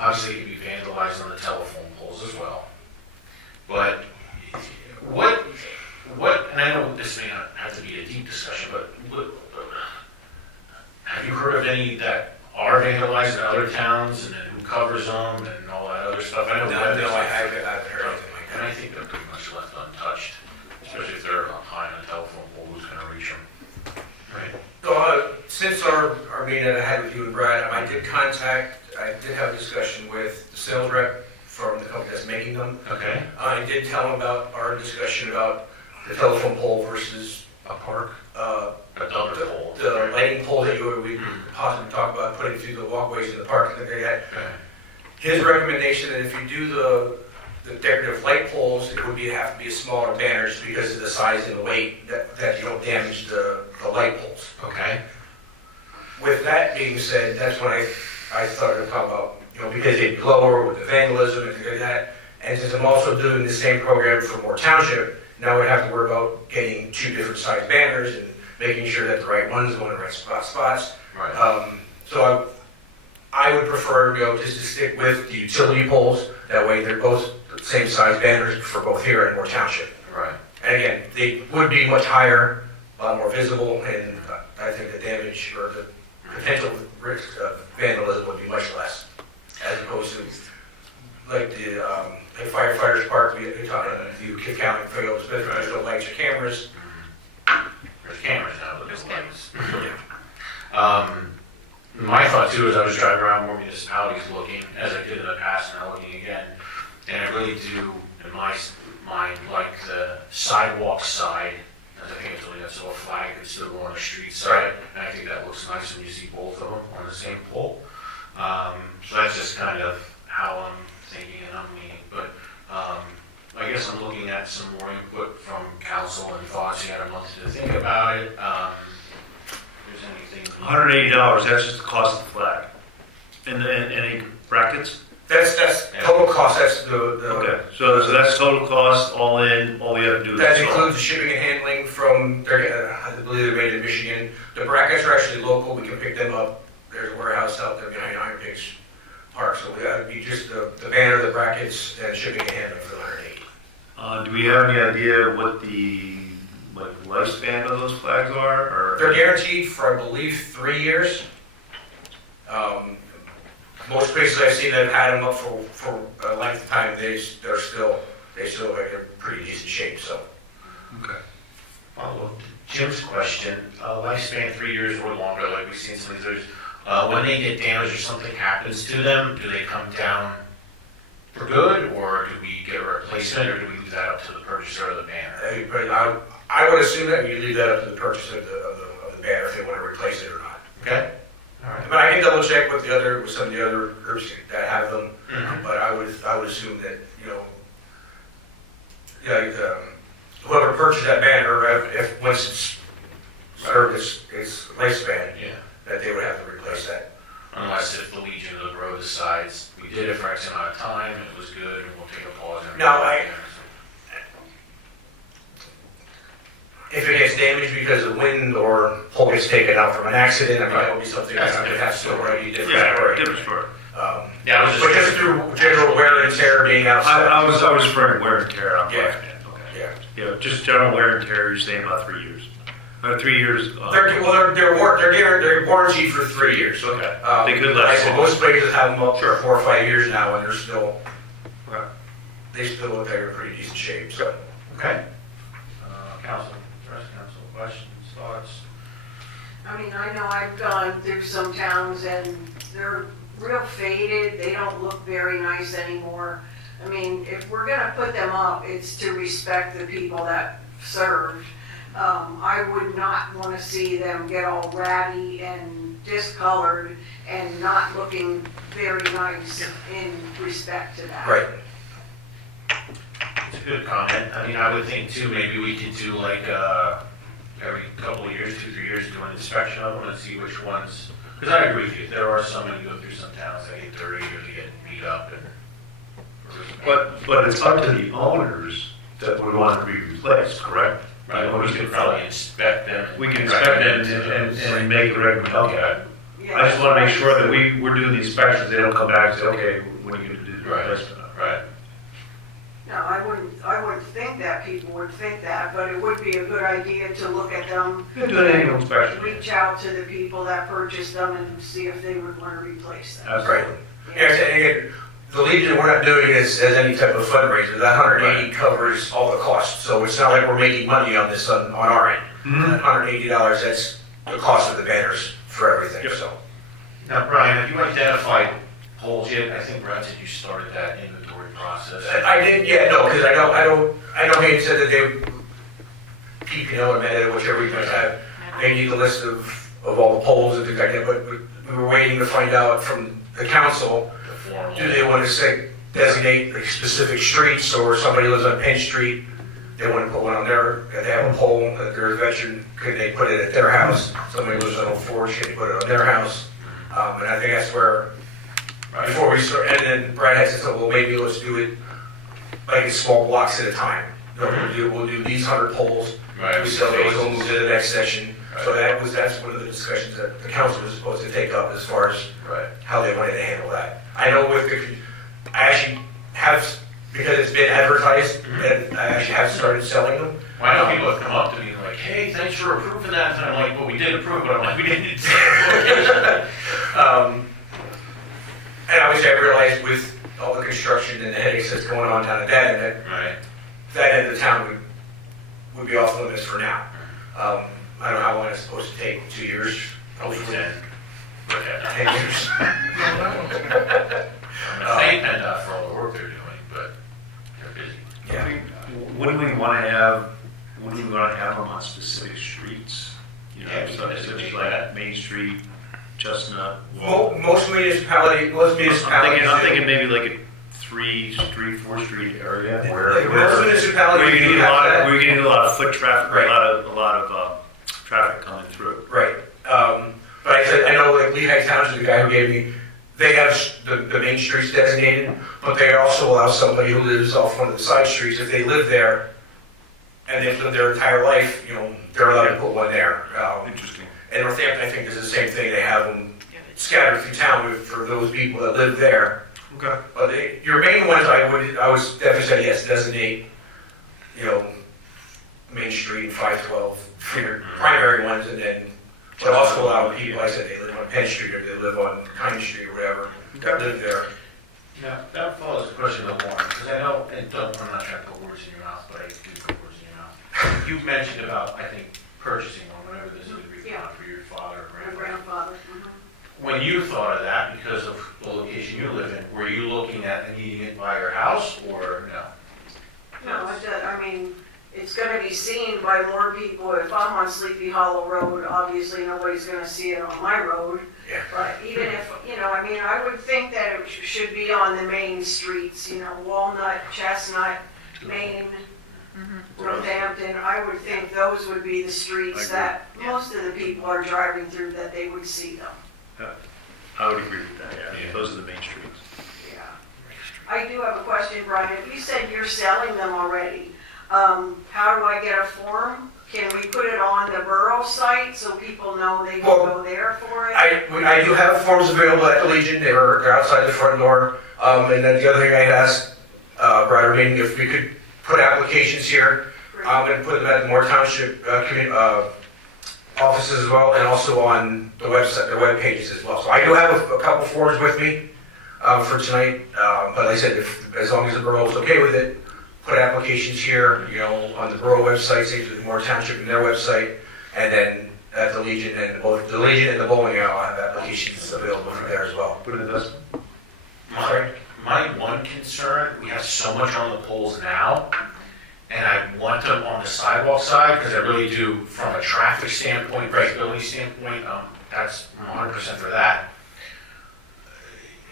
Obviously, it can be vandalized on the telephone poles as well. But what, and I know this may not have to be a deep discussion, but have you heard of any that are vandalized in other towns, and then who covers them and all that other stuff? I know No, I haven't heard anything like that. and I think they're pretty much left untouched, especially if they're up high on a telephone pole. Who's going to reach them? Right. So, since our meeting that I had with you and Brad, I did have a discussion with the sales rep from the company that's making them. Okay. I did tell him about our discussion about the telephone pole versus A park? Another pole. the lighting pole that we possibly talk about putting through the walkways in the park that they had. Okay. His recommendation that if you do the decorative light poles, it would have to be smaller banners because of the size and the weight that you don't damage the light poles. Okay. With that being said, that's when I started to talk about, because they'd be lower with the vandalism and things like that. And since I'm also doing the same program for Moore Township, now we have to worry about getting 2 different size banners and making sure that the right ones go in the right spots. Right. So I would prefer, just to stick with the utility poles. That way they're both the same size banners for both here and Moore Township. Right. And again, they would be much higher a lot more visible, and I think the damage or the potential risk of vandalism would be much less, as opposed to like the firefighters park, you keep counting for those, but there's no lights or cameras. There's cameras now, but there's lights. My thought too is I was driving around more municipalities looking, as I did in the past, and I'm looking again, and I really do, in my mind, like the sidewalk side, as I think it's really, that's a little flag, it's still on the street side, and I think that looks nice when you see both of them on the same pole. So that's just kind of how I'm thinking and I'm leaning, but I guess I'm looking at some more input from council and thoughts. You had a month to think about it. If there's anything. $180, that's just the cost of the flag. And any brackets? That's total cost, that's the. Okay, so that's total cost, all in, all we have to do is. That includes the shipping and handling from, I believe they're made in Michigan. The brackets are actually local, we can pick them up. There's a warehouse out there behind Iron Pigs Park, so that would be just the banner, the brackets, and shipping and handling for the 180. Do we have any idea what the lifespan of those flags are? Or? They're guaranteed for, I believe, 3 years. Most places I've seen that have had them up for a length of time, they still like in pretty decent shape. So. Okay. Follow up to Jim's question. Lifespan 3 years or longer, like we've seen some of these. When they get damaged or something happens to them, do they come down for good, or do we get a replacement, or do we leave that up to the purchaser of the banner? I would assume that you leave that up to the purchaser of the banner if they want to replace it or not. Okay. All right. But I can double check with some of the other groups that have them. Mm-hmm. But I would assume that whoever purchased that banner, if once it's served its lifespan, that they would have to replace that. Unless if the Legion of the Borough decides we did it for X amount of time, it was good, and we'll take a pause. Now, if it gets damaged because of wind or pole gets taken out from an accident, I mean, that would be something that would have to be different. Different story. But just through general wear and tear being outside. I was referring to wear and tear on Yeah. Okay. Yeah, just general wear and tear, you're saying about 3 years. 3 years. They're warranted for 3 years. Okay. They could last. Like most places have them up for 4 or 5 years now, and they're still, they still look like they're in pretty decent shape. So. Okay. Council, questions, thoughts? I mean, I know I've gone through some towns and they're real faded. They don't look very nice anymore. I mean, if we're gonna put them up, it's to respect the people that served. I would not want to see them get all ratty and discolored and not looking very nice in respect to that. Right. It's a good comment. I mean, I would think too, maybe we could do like every couple of years, 2-3 years, do an inspection of them and see which ones. Because I agree with you, there are some when you go through some towns that get dirty or they get beat up. But it's up to the owners that would want to be replaced, correct? Right, we can probably inspect them. We can inspect them and make the recommendation. Okay. I just want to make sure that we're doing the inspections, they don't come back and say, okay, when are you going to do the replacement? Right. No, I wouldn't think that people would think that, but it would be a good idea to look at them. Do an annual inspection. Reach out to the people that purchased them and see if they would want to replace them. That's right. Yeah, and again, the Legion, we're not doing this as any type of fundraiser. That 180 covers all the costs, so it's not like we're making money on this on our end. That $180, that's the cost of the banners for everything. Yep. So. Now, Brian, have you identified holes yet? I think Brad said you started that inventory process. I didn't yet, no, because I know he had said that they keep, and Meta, whichever you guys have, they need a list of all the poles and things like that, but we were waiting to find out from the council, do they want to designate like specific streets, or somebody lives on Penn Street, they want to put one on there, if they have a pole that they're a veteran, could they put it at their house? Somebody lives on Old Forge, can they put it on their house? And I think that's where, before we start, and then Brad had said, well, maybe let's do it like in small blocks at a time. We'll do these 100 poles, we sell those, we'll move to the next session. So that's one of the discussions that the council was supposed to take up as far as how they wanted to handle that. I know I actually have, because it's been advertised, and I actually have started selling them. Well, I know people have come up to me like, hey, thanks for approving that. And I'm like, well, we did approve it. I'm like, we didn't say it. And obviously, I realized with all the construction and the headaches that's going on down at that end, that end of the town would be off limits for now. I don't know how long it's supposed to take, 2 years? Probably 10. But yeah, 10 years. Thank PennDOT for all the work they're doing, but they're busy. Yeah. Wouldn't we want to have them on specific streets? You know, Yeah, such as like Main Street, Chestnut. Most municipalities. I'm thinking maybe like a 3-street, 4-street area where Like most municipalities we're getting do a have lot that. of, we're getting a lot of foot traffic, Right. a lot of traffic coming through. Right. But I know like Lehigh Township, the guy who gave me, they have the main streets designated, but they also allow somebody who lives off one of the side streets, if they live there and they've lived their entire life, you know, they're allowed to put one there. Interesting. And Northampton, I think, is the same thing. They have them scattered through town for those people that live there. Okay. But your main ones, I would definitely say yes, designate, you know, Main Street and 512 for your primary ones, and then, but also allow people, like I said, they live on Penn Street or they live on Pine Street or whatever, that live there. Now, that follows the question of Warren, because I know, and I'm not trying to put words in your mouth, but I do put words in your mouth. You mentioned about, I think, purchasing one, whenever this is for your father or My grandfather. grandfather. When you thought of that, because of the location you live in, were you looking at needing it by your house, or no? No, I mean, it's gonna be seen by more people. If I'm on Sleepy Hollow Road, obviously nobody's gonna see it on my road. Yeah. But even if, you know, I mean, I would think that it should be on the main streets, you know, Walnut, Chestnut, Main, Northampton. I would think those would be the streets that most of the people are driving through, that they would see them. I would agree with that, yeah. Those are the main streets. Yeah. I do have a question, Brian. If you said you're selling them already, how do I get a form? Can we put it on the borough site so people know they can go there for it? I do have forms available at the Legion. They're outside the front door. And then the other thing I had asked Brad Remaining if we could put applications here and put them at the Moore Township offices as well, and also on the website, the web pages as well. So I do have a couple forms with me for tonight. But like I said, as long as the borough is okay with it, put applications here, you know, on the borough website, say to the Moore Township and their website, and then at the Legion and both the Legion and the bowling alley, I'll have applications available from there as well. Put it in this. My one concern, we have so much on the poles now, and I want them on the sidewalk side, because I really do, from a traffic standpoint, visibility standpoint, that's 100% for that.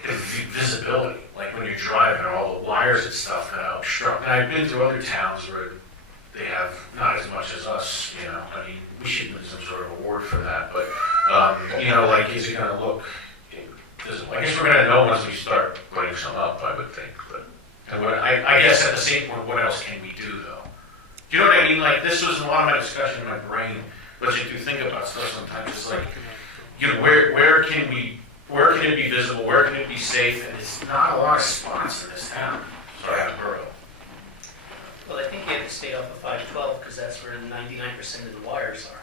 The visibility, like when you're driving, all the wires and stuff kind of obstruct. And I've been to other towns where they have not as much as us, you know. I mean, we should win some sort of award for that, but, you know, like, is it going to look visible? I guess we're going to know once we start putting some up, I would think. But and I guess at the same point, what else can we do, though? Do you know what I mean? Like, this was a lot of my discussion in my brain, but you do think about stuff sometimes. It's like, you know, where can it be visible? Where can it be safe? And it's not a lot of spots in this town. Sorry, the borough. Well, I think you have to stay off of 512 because that's where 99% of the wires are.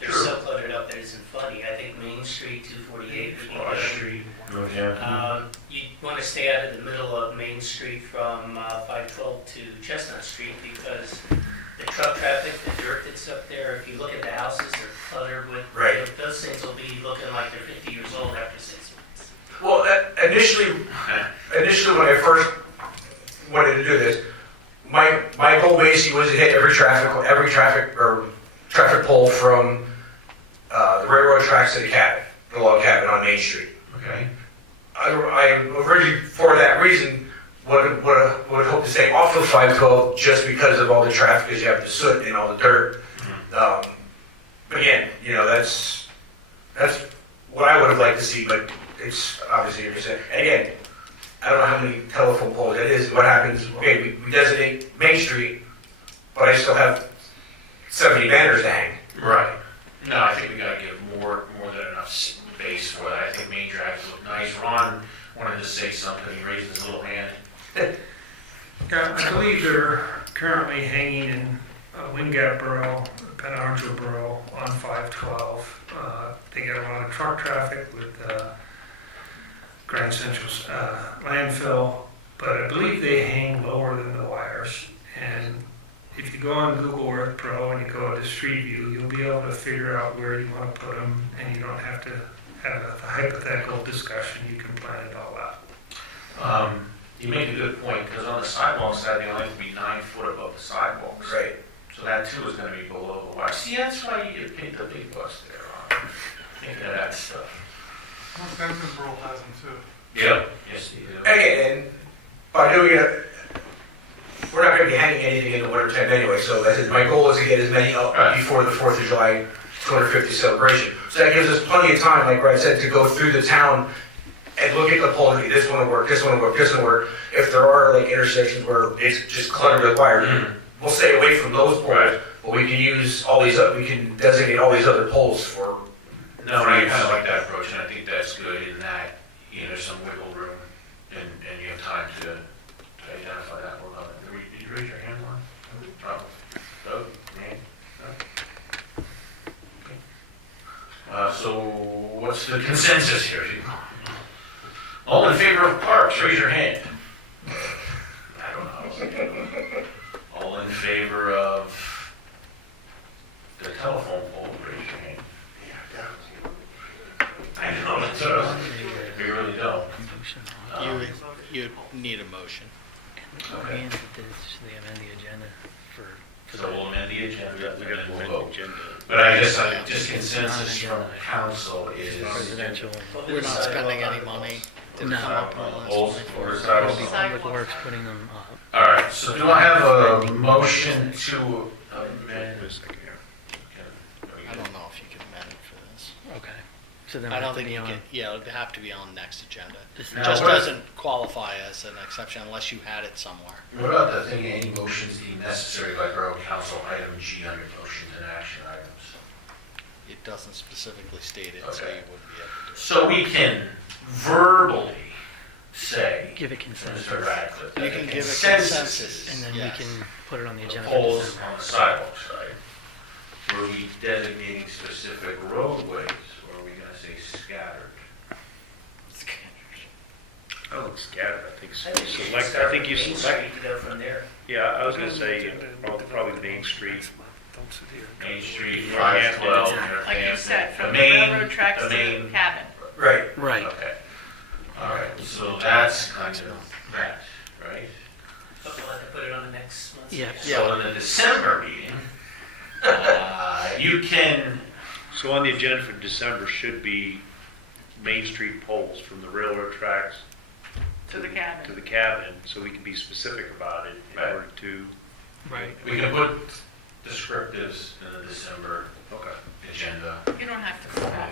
They're True. so cluttered up that it isn't funny. I think Main Street, 248 would be Broad good. Street. You want to stay out of the middle of Main Street from 512 to Chestnut Street because the truck traffic, the dirt that's up there, if you look at the houses, they're cluttered with, Right. those things will be looking like they're 50 years old after 6 months. Well, initially when I first wanted to do this, my goal basically was to hit every traffic pole from the railroad tracks to the cabin, the log cabin on Main Street. Okay. I originally, for that reason, would hope to stay off of 512 just because of all the traffic, because you have the soot and all the dirt. But again, you know, that's what I would have liked to see, but it's obviously your percent. And again, I don't know how many telephone poles that is. What happens, okay, we designate Main Street, but I still have 70 banners to hang. Right. No, I think we got to give more than enough space for that. I think main drives look nice. Ron wanted to say something. He raised his little hand. Yeah, I believe they're currently hanging in Wind Gap Borough, Penn Borough on 512. They get a lot of truck traffic with Grand Central's landfill, but I believe they hang lower than the wires. And if you go on Google Earth Pro and you go to Street View, you'll be able to figure out where you want to put them, and you don't have to have a hypothetical discussion. You can plan it all out. You make a good point, because on the sidewalk side, they only have to be 9 foot above the sidewalks. Right. So that too is gonna be below the wire. See, that's why you get paid the big bucks there, thinking of that stuff. Well, Benton Borough has them too. Yep. Yes, you do. And by doing it, we're not going to be hanging anything in the winter time anyway, so that's it. My goal is to get as many up before the 4th of July 250 celebration. So that gives us plenty of time, like Brad said, to go through the town and look at the poll and this one will work, this one will work, this one will work. If there are like intersections where it's just cluttered with wire, we'll stay away from those poles, but we can use all these, we can designate all these other poles for. No, I kind of like that approach, and I think that's good in that, there's some wiggle room, and you have time to identify that, work on it. Did you raise your hand, Lauren? Oh, no, man, no. Okay. So what's the consensus here? All in favor of parks, raise your hand. I don't know. All in favor of the telephone pole, raise your hand. I know, that's what we really don't. You need a motion. Okay. They amend the agenda for. So we'll amend the agenda, We got and to we'll amend vote. the agenda. But I guess just consensus from council is. Residential. We're not spending any money to No. come up with this. Polls or It'll sidewalks. be Public Works putting them up. All right, so do I have a motion to amend? I don't know if you can amend it for this. Okay. So then I we have don't to think be you on. can, yeah, it'd have to be on next agenda. It Now, just what- doesn't qualify as an exception unless you had it somewhere. What about the thing, any motions deemed necessary by Borough Council, item G under motions and action items? It doesn't specifically state it, so Okay. you wouldn't be able to do it. So we can verbally say. Give a consensus. Mr. Radcliffe, You that can the give a consensus consensus. And then Yes. we can put it on the The agenda for poles December. on the sidewalk side. Were we designating specific roadways, or are we gonna say scattered? I don't think scattered, I think select, I think you select. To go from there. Yeah, I was gonna say, probably Main Street. Main Street, Yeah. 512. Like you said, from the main- railroad tracks the to main- the cabin. Right. Right. Okay. All right, so that's kind of that, right? But we'll have to put it on the next month's. Yeah. So in the December meeting, you can, So on the agenda for December should be Main Street poles from the railroad tracks To the to cabin. the cabin, so we can be specific about it in Right. order to. Right. we can put descriptives in the December Okay. agenda. You don't have to come back.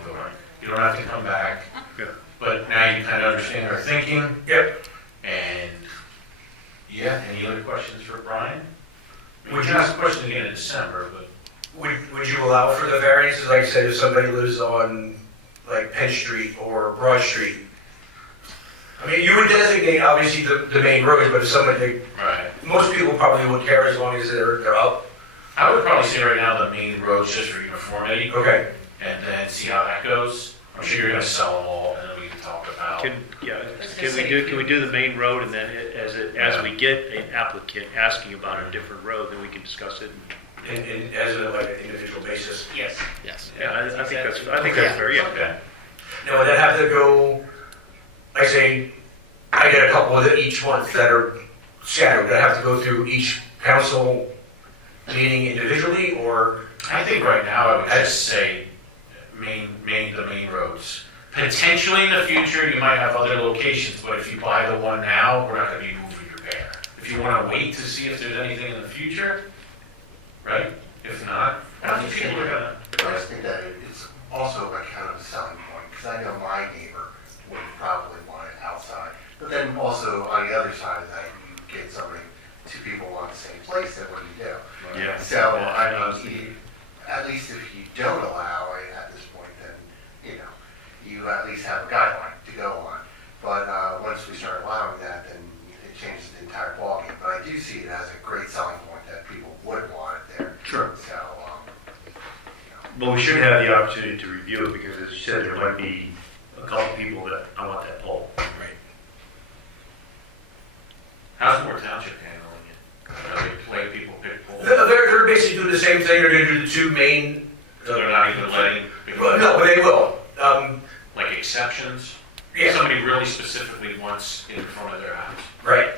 You don't have to come back, Yeah. but now you kind of understand our thinking. Yep. And, yeah, any other questions for Brian? We can ask a question again in December, but. Would you allow for the variances, like I said, if somebody lives on, like, Penn Street or Broad Street? I mean, you would designate, obviously, the main roads, but if somebody, Right. most people probably wouldn't care as long as they're up. I would probably say right now the main roads just for uniformity, Okay. and then see how that goes. I'm sure you're gonna sell them all, and then we can talk about. Can we do the main road, and then as we get an applicant asking about a different road, then we can discuss it? And as a, like, an individual basis. Yes. Yes. Yeah, I think that's fair, yeah. Okay. Now, would that have to go, I say, I get a couple of each ones that are scattered, would that have to go through each council meeting individually, or? I think right now I would just say the main roads. Potentially in the future, you might have other locations, but if you buy the one now, we're not gonna be moving your bear. If you wanna wait to see if there's anything in the future, right? If not, I think people are gonna. I just think that it's also a kind of a selling point, because I know my neighbor would probably want it outside. But then also on the other side of that, you get somebody, two people on the same place, then what do you do? Yeah. So, I mean, at least if you don't allow it at this point, then, you at least have a guideline to go on. But once we start allowing that, then it changes the entire ballgame. But I do see it as a great selling point that people would want it there. Sure. So, Well, we should have the opportunity to review it because, as you said, there might be a couple people that I want that pole. Right. How's Moore Township handling it? Are they letting people pick poles? They're basically doing the same thing. They're going to do the two main. So they're not even letting people? Well, no, but they will. Like exceptions? Yeah. Somebody really specifically wants in front of their house. Right.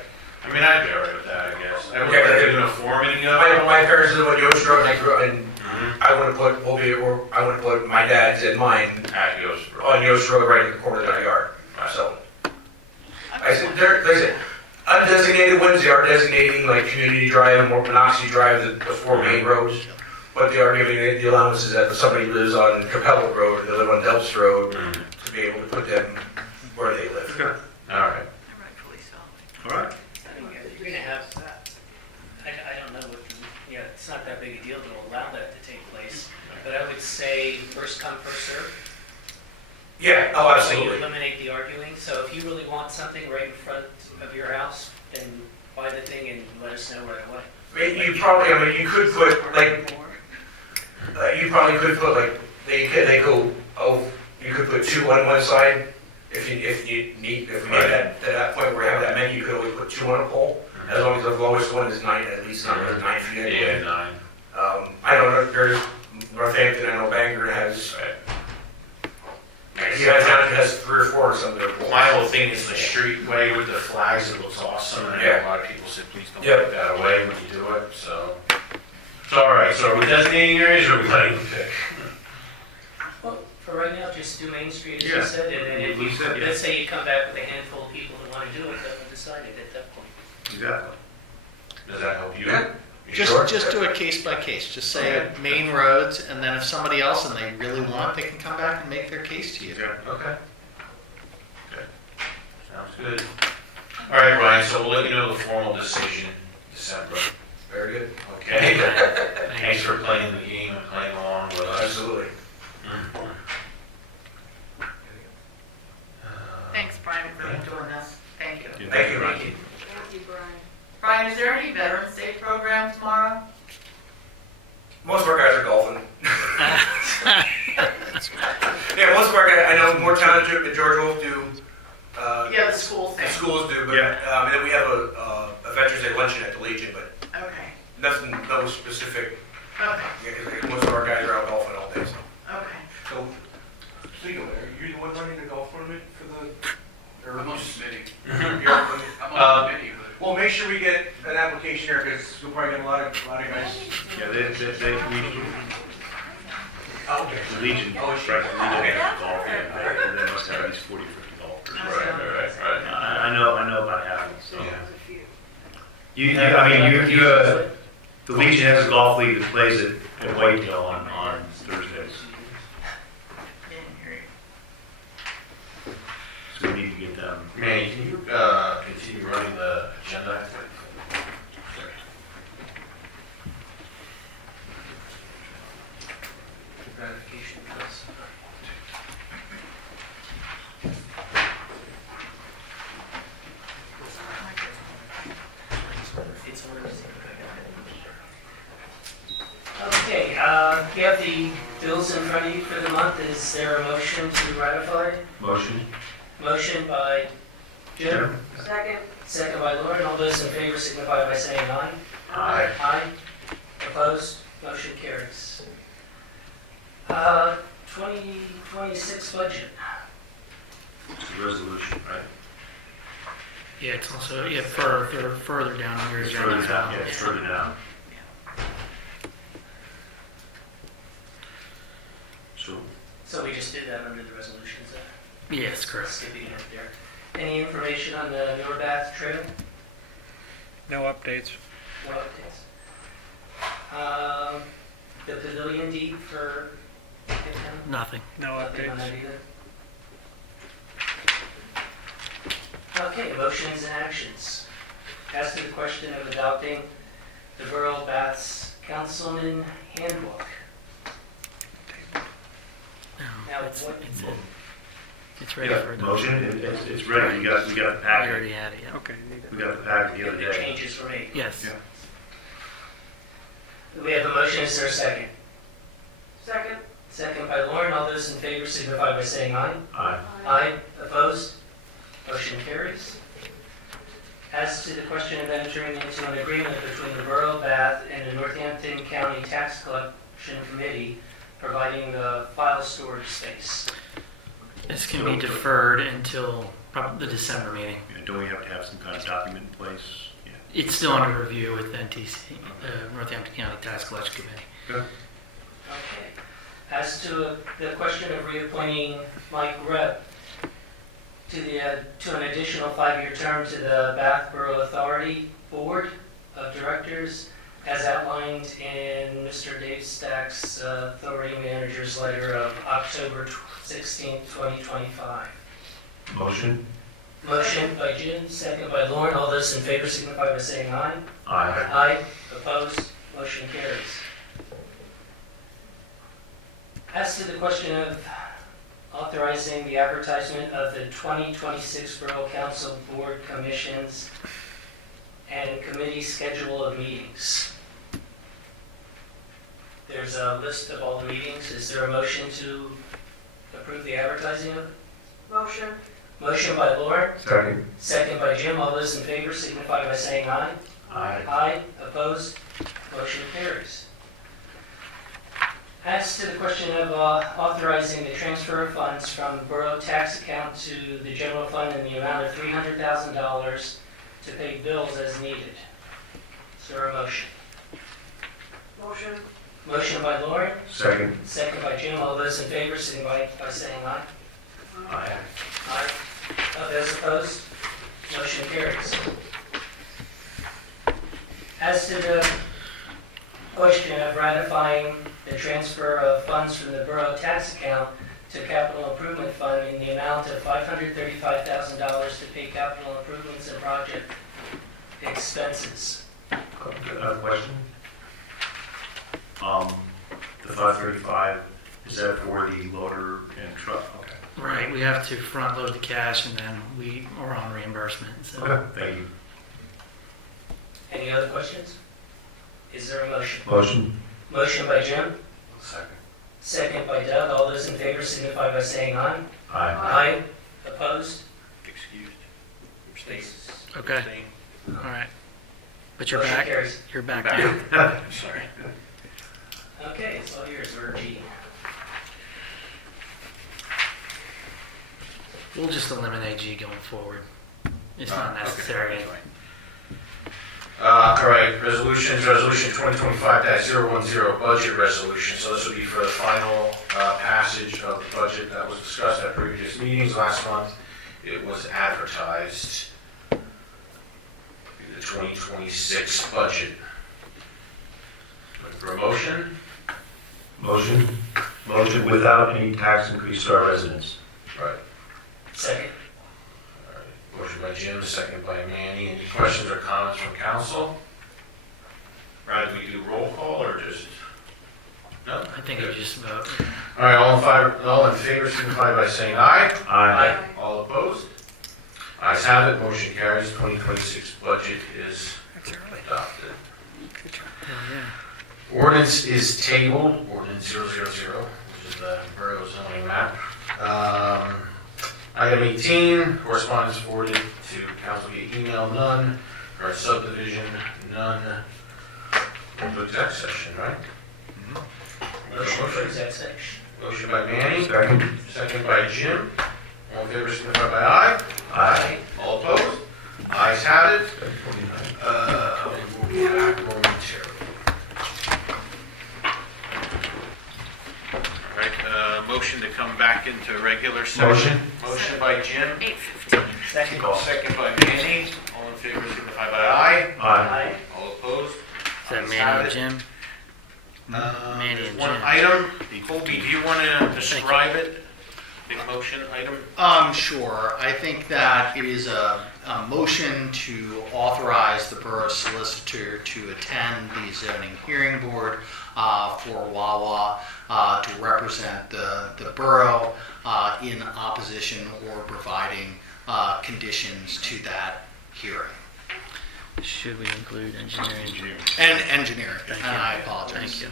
I mean, I'd be all right with that, I guess. I would Yeah, like but- a uniformity of it. My parents live on Yost Road, and I grew up, and Mhm. I want to put I want to put my dad's and mine At Yost Road. on Yost Road, right in the corner of their yard. So I said, like I said, undesignated ones, they are designating like Community Drive and Monocacy Drive, the four main roads. But they are giving the allowances that if somebody lives on Capella Road, and they live on Delps Road, to be able to put them where they live. Okay. All right. All right. You're gonna have, I don't know what, it's not that big a deal to allow that to take place, but I would say first come, first serve. Yeah, oh, So you absolutely. eliminate the arguing, so if you really want something right in front of your house, then buy the thing and let us know right away. I mean, you could put, like, you probably could put, like, they go, you could put two on one side. If we get that, to that point where we have that many, you could always put two on a pole, as long as the lowest one is 9, at least 9 feet. Anyway. Yeah, 9. I don't know, there's Northampton, I know Bangor has, he has 3 or 4 or something. My whole thing is the streetway with the flags, it looks awesome, and Yeah. a lot of people said, please don't Yep. take that away when you do it, so. It's all right, so are we designating areas or are we letting them pick? Well, for right now, just do Main Street, as Yeah. you said, and then if We you, said, yeah. let's say you come back with a handful of people that want to do it, then we'll decide it at that point. Exactly. Does that help you? Yeah. You Just, sure? just do it case by case. Just say main roads, and then if somebody else and they really want, they can come back and make their case to you. Yeah. Okay. Good. Sounds good. All right, Brian, so we'll let you know the formal decision December. Very good. Okay? Thanks for playing the game and playing along with us. Absolutely. Thanks, Brian, for doing this. Thank you. Thank you. Thank you, Brian. Brian, is there any Veterans Day program tomorrow? Most of our guys are golfing. Yeah, most of our guys, I know Moore Township and George Wolf do, Yeah, the school the thing. schools do, but, Yeah. and then we have a Veterans Day luncheon at the Legion, but Okay, nothing, no specific, okay, yeah, 'cause most of our guys are out golfing all day, so. okay. So, speaking of, are you the one running the golf tournament for the, or I'm on the who's? committee. You're on the- I'm on the committee, but Well, make sure we get an application here, because we'll probably get a lot of guys. Yeah, Oh, okay. the Legion, Oh, right, sure. the Legion Okay. has golf, and they must have at least 40, 50 golfers. Right. I know about half, so. Yeah. I mean, the Legion has a golf league that plays at Whitetail on Thursdays. So we need to get them. Manny, can you continue running the agenda? Ratification plus. It's orders. Okay, you have the bills in front of you for the month. Is there a motion to ratify? Motion? Motion by Jim, Second. second by Lauren. All those in favor signify by saying aye. Aye. Aye. Opposed? Motion carries. 2026 budget. It's a resolution, right? Yeah, it's also, further down on your It's agenda. further down, yeah, it's further down. So, So we just did that under the resolutions there? Yes, correct. Skipping it there. Any information on the Norbath Trail? No updates. No updates. The pavilion deed for Hicktown? Nothing. No Nothing on updates. that either? Okay, motions and actions. As to the question of adopting the Borough Bath's Councilman Handbook. Now, what, It's ready yeah, for the motion, it's ready, we got the We packet. already had it, yeah. Okay. We got the packet the other the day. changes were made? Yes. Yeah. We have a motion, is there a second? Second. Second by Lauren. All those in favor signify by saying aye. Aye. Aye. Opposed? Motion carries. As to the question of entering into an agreement between the Borough of Bath and the Northampton County Tax Collection Committee providing the file storage space. This can be deferred until probably the December meeting. Yeah, don't we have to have some kind of document in place? Yeah. It's still under review with NTC, Northampton County Tax Collection Committee. Good. Okay. As to the question of reappointing Mike Rep to an additional 5-year term to the Bath Borough Authority Board of Directors, as outlined in Mr. Dave Stack's Authority Manager's letter of October 16, 2025. Motion? Motion by Jim, second by Lauren. All those in favor signify by saying aye. Aye. Aye. Opposed? Motion carries. As to the question of authorizing the advertisement of the 2026 Borough Council Board Commissions and Committee schedule of meetings. There's a list of all the meetings. Is there a motion to approve the advertising of it? Motion. Motion by Lauren. Second. Second by Jim. All those in favor signify by saying aye. Aye. Aye. Opposed? Motion carries. As to the question of authorizing the transfer of funds from the borough tax account to the general fund in the amount of $300,000 to pay bills as needed. Is there a motion? Motion. Motion by Lauren. Second. Second by Jim. All those in favor signify by saying aye. Aye. Aye. Those opposed? Motion carries. As to the question of ratifying the transfer of funds from the borough tax account to capital improvement fund in the amount of $535,000 to pay capital improvements and project expenses. Question? The 535, is that for the loader and truck? Okay. Right, we have to front load the cash and then we are on reimbursement. So. Okay, thank you. Any other questions? Is there a motion? Motion? Motion by Jim. Second. Second by Doug. All those in favor signify by saying aye. Aye. Aye. Opposed? Excused. Okay. All right. But you're Motion back. carries. You're back now. Sorry. Okay, it's all yours, Virgie. We'll just eliminate G going forward. It's not necessary. Okay. All right, resolutions, resolution 2025-010, budget resolution. So this will be for the final passage of the budget that was discussed at previous meetings last month. It was advertised, the 2026 budget. Looking for a motion? Motion? Motion without any tax increase to our residents. Right. Second. All right. Motion by Jim, second by Manny. Any questions or comments from council? Brad, do we do roll call or just? No? I think you just vote. All right, all in favor signify by saying aye. Aye. All opposed? Ayes have it, motion carries. 2026 budget is adopted. Hell yeah. Ordinance is tabled, ordinance 000, which is the borough zoning map. Item 18, correspondence forwarded to council via email, none. Our subdivision, none. To exec session, right? Motion for exec session. Motion by Manny. Second. Second by Jim. All in favor, signify by aye. Aye. All opposed? Ayes have it. We'll be back momentarily. All right, motion to come back into regular session. Motion by Jim. 8:15. Second. Second by Manny. All in favor, signify by aye. Aye. All opposed? Is that Ayes Manny have and it. Jim? Manny There's and one Jim. item. Colby, do you want to describe it? The motion item? Sure. I think that it is a motion to authorize the borough solicitor to attend the zoning hearing board for Wawa to represent the borough in opposition or providing conditions to that hearing. Should we include engineering? And engineering. Thank and you. I apologize. Thank you.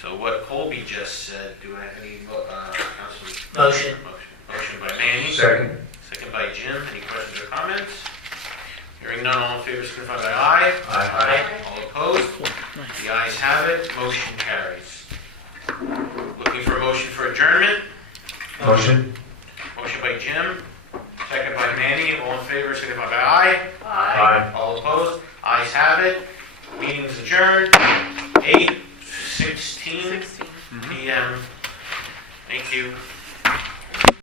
So what Colby just said, do I have any, council? Motion. Motion by Manny. Second. Second by Jim. Any questions or comments? Hearing none, all in favor, signify by aye. Aye. All opposed? The ayes have it, motion carries. Looking for a motion for adjournment? Motion. Motion by Jim, second by Manny. All in favor, signify by aye. Aye. All opposed? Ayes have it. Meeting is adjourned. 8:16 p.m. Thank you.